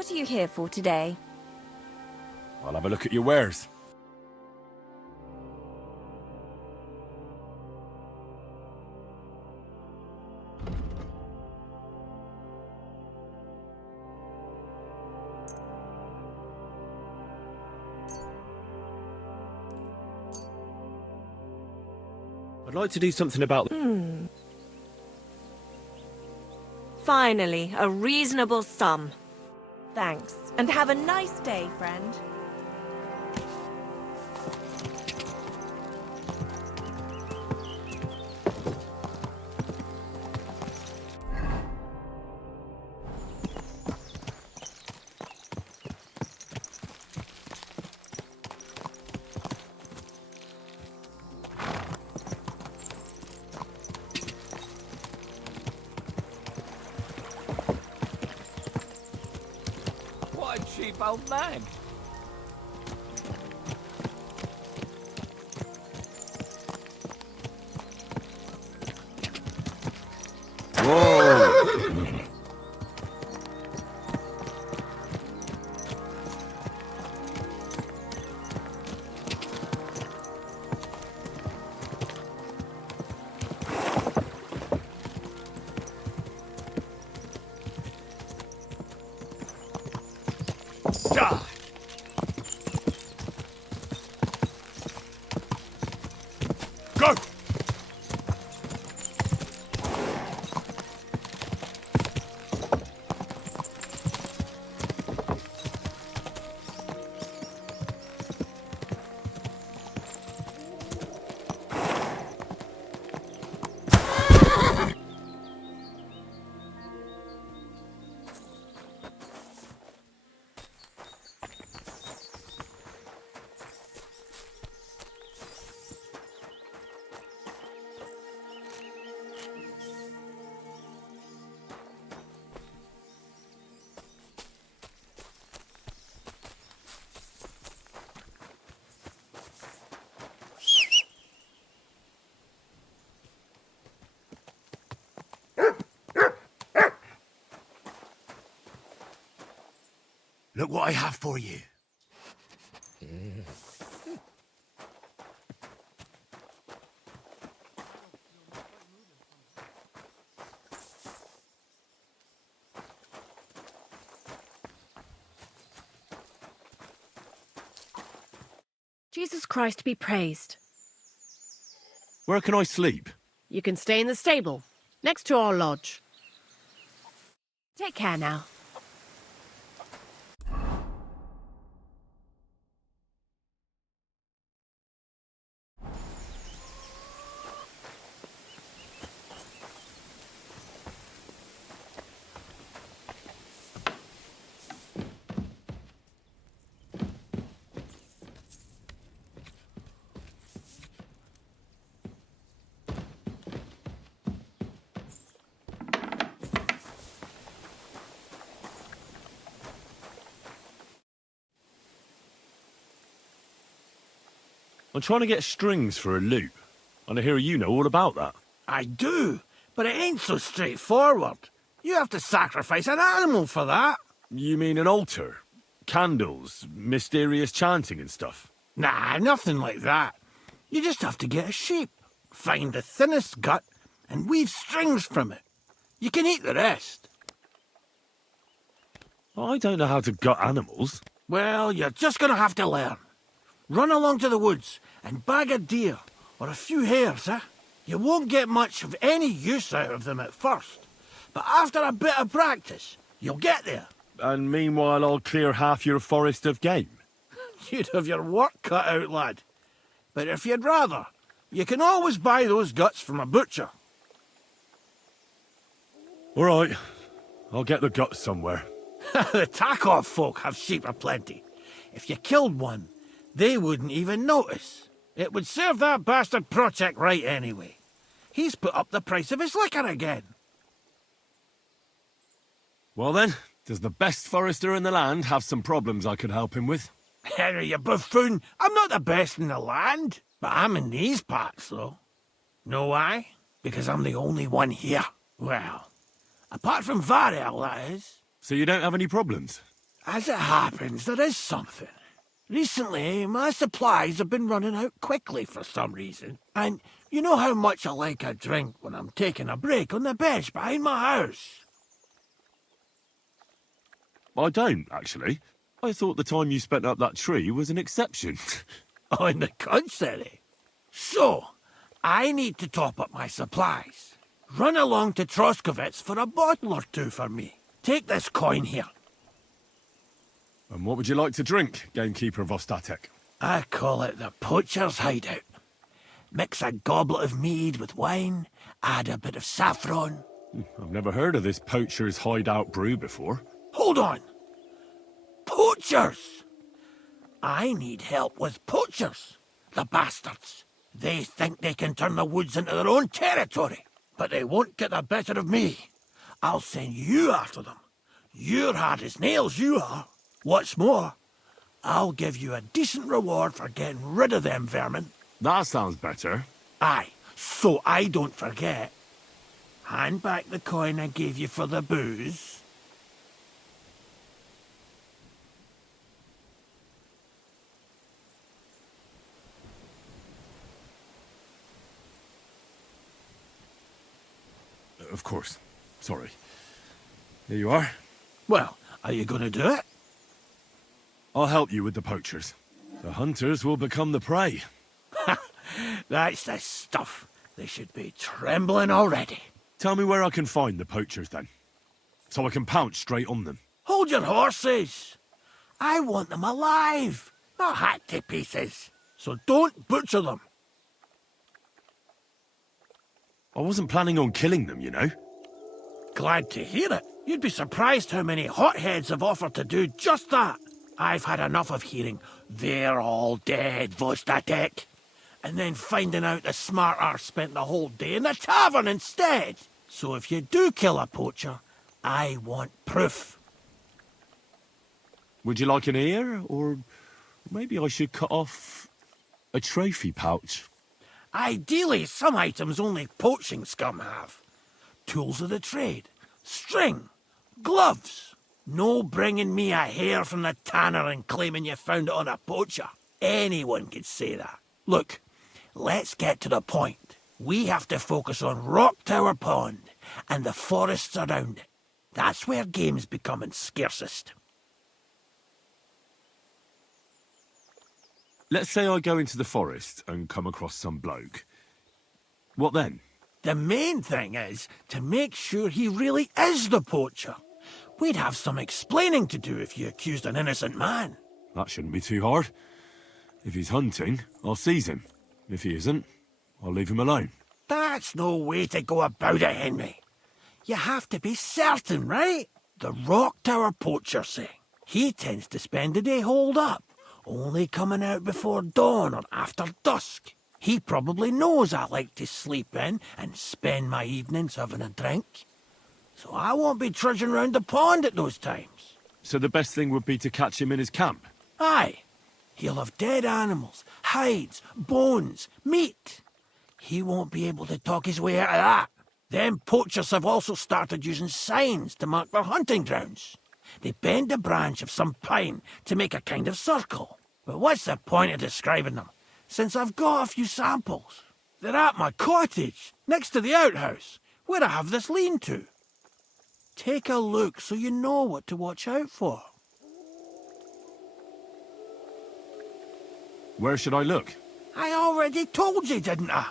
What are you here for today? I'll have a look at your wares. I'd like to do something about... Finally, a reasonable sum. Thanks, and have a nice day, friend. What a cheap old man. Whoa! Go! Look what I have for you. Jesus Christ be praised. Where can I sleep? You can stay in the stable, next to our lodge. Take care now. I'm trying to get strings for a loop, and I hear you know all about that. I do, but it ain't so straightforward. You have to sacrifice an animal for that. You mean an altar? Candles, mysterious chanting and stuff? Nah, nothing like that. You just have to get a sheep, find the thinnest gut, and weave strings from it. You can eat the rest. I don't know how to gut animals. Well, you're just gonna have to learn. Run along to the woods and bag a deer or a few hares, eh? You won't get much of any use out of them at first, but after a bit of practice, you'll get there. And meanwhile, I'll clear half your forest of game. You'd have your work cut out, lad. But if you'd rather, you can always buy those guts from a butcher. All right, I'll get the guts somewhere. The Takov folk have sheep aplenty. If you killed one, they wouldn't even notice. It would serve that bastard Project right anyway. He's put up the price of his liquor again. Well then, does the best forester in the land have some problems I could help him with? Henry, you buffoon, I'm not the best in the land, but I'm in these parts, though. Know why? Because I'm the only one here. Well, apart from Varel, that is. So you don't have any problems? As it happens, there is something. Recently, my supplies have been running out quickly for some reason. And you know how much I like a drink when I'm taking a break on the bench behind my house. I don't, actually. I thought the time you spent up that tree was an exception. On the contrary. So, I need to top up my supplies. Run along to Troskovets for a bottle or two for me. Take this coin here. And what would you like to drink, gamekeeper of Ostatek? I call it the poacher's hideout. Mix a goblet of mead with wine, add a bit of saffron. I've never heard of this poacher's hideout brew before. Hold on! Poachers! I need help with poachers. The bastards. They think they can turn the woods into their own territory, but they won't get the better of me. I'll send you after them. You're hard as nails, you are. What's more, I'll give you a decent reward for getting rid of them vermin. That sounds better. Aye, so I don't forget. Hand back the coin I gave you for the booze. Of course. Sorry. Here you are. Well, are you going to do it? I'll help you with the poachers. The hunters will become the prey. That's the stuff. They should be trembling already. Tell me where I can find the poachers, then. So I can pounce straight on them. Hold your horses. I want them alive, not hacked to pieces. So don't butcher them. I wasn't planning on killing them, you know. Glad to hear it. You'd be surprised how many hotheads have offered to do just that. I've had enough of hearing, "They're all dead, Vostatek," and then finding out the smart arse spent the whole day in the tavern instead. So if you do kill a poacher, I want proof. Would you like an ear? Or maybe I should cut off a trophy pouch? Ideally, some items only poaching scum have. Tools of the trade, string, gloves. No bringing me a hair from the tanner and claiming you found it on a poacher. Anyone could say that. Look, let's get to the point. We have to focus on Rock Tower Pond and the forests around it. That's where game's becoming scarcest. Let's say I go into the forest and come across some bloke. What then? The main thing is to make sure he really is the poacher. We'd have some explaining to do if you accused an innocent man. That shouldn't be too hard. If he's hunting, I'll seize him. If he isn't, I'll leave him alone. That's no way to go about it, Henry. You have to be certain, right? The Rock Tower poacher say. He tends to spend the day holed up, only coming out before dawn or after dusk. He probably knows I like to sleep in and spend my evenings having a drink. So I won't be trudging round the pond at those times. So the best thing would be to catch him in his camp? Aye. He'll have dead animals, hides, bones, meat. He won't be able to talk his way out of that. Them poachers have also started using signs to mark their hunting grounds. They bend a branch of some pine to make a kind of circle. But what's the point of describing them, since I've got a few samples? They're at my cottage, next to the outhouse, where I have this lean-to. Take a look so you know what to watch out for. Where should I look? I already told you, didn't I?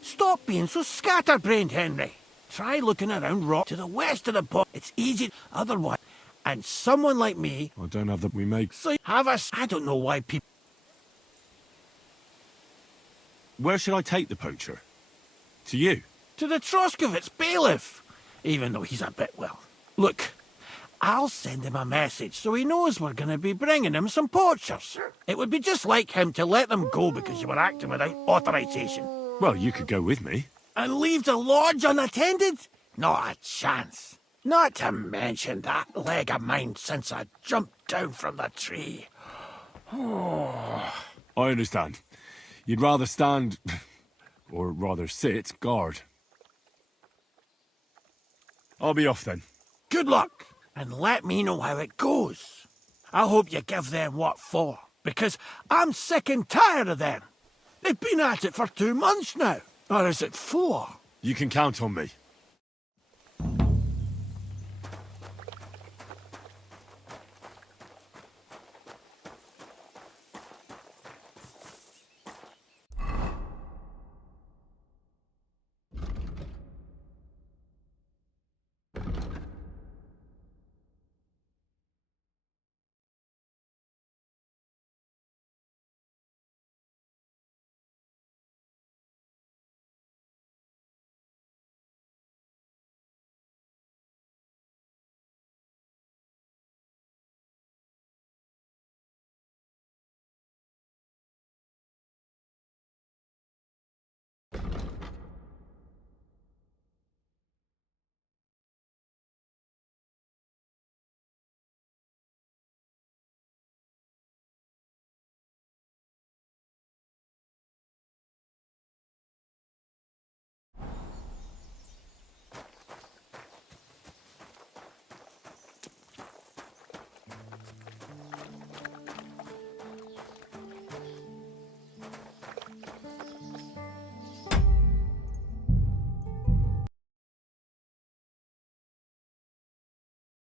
Stop being so scatterbrained, Henry. Try looking around rock to the west of the pond. It's easy otherwise. And someone like me... I don't have that we make... So have a... I don't know why people... Where should I take the poacher? To you? To the Troskovets bailiff. Even though he's a bit, well... Look, I'll send him a message so he knows we're going to be bringing him some poachers. It would be just like him to let them go because you were acting without authorization. Well, you could go with me. And leave the lodge unattended? Not a chance. Not to mention that leg of mine since I jumped down from the tree. I understand. You'd rather stand, or rather sit, guard. I'll be off then. Good luck. and let me know how it goes. I hope you give them what for, because I'm sick and tired of them. They've been at it for 2 months now. Or is it 4? You can count on me.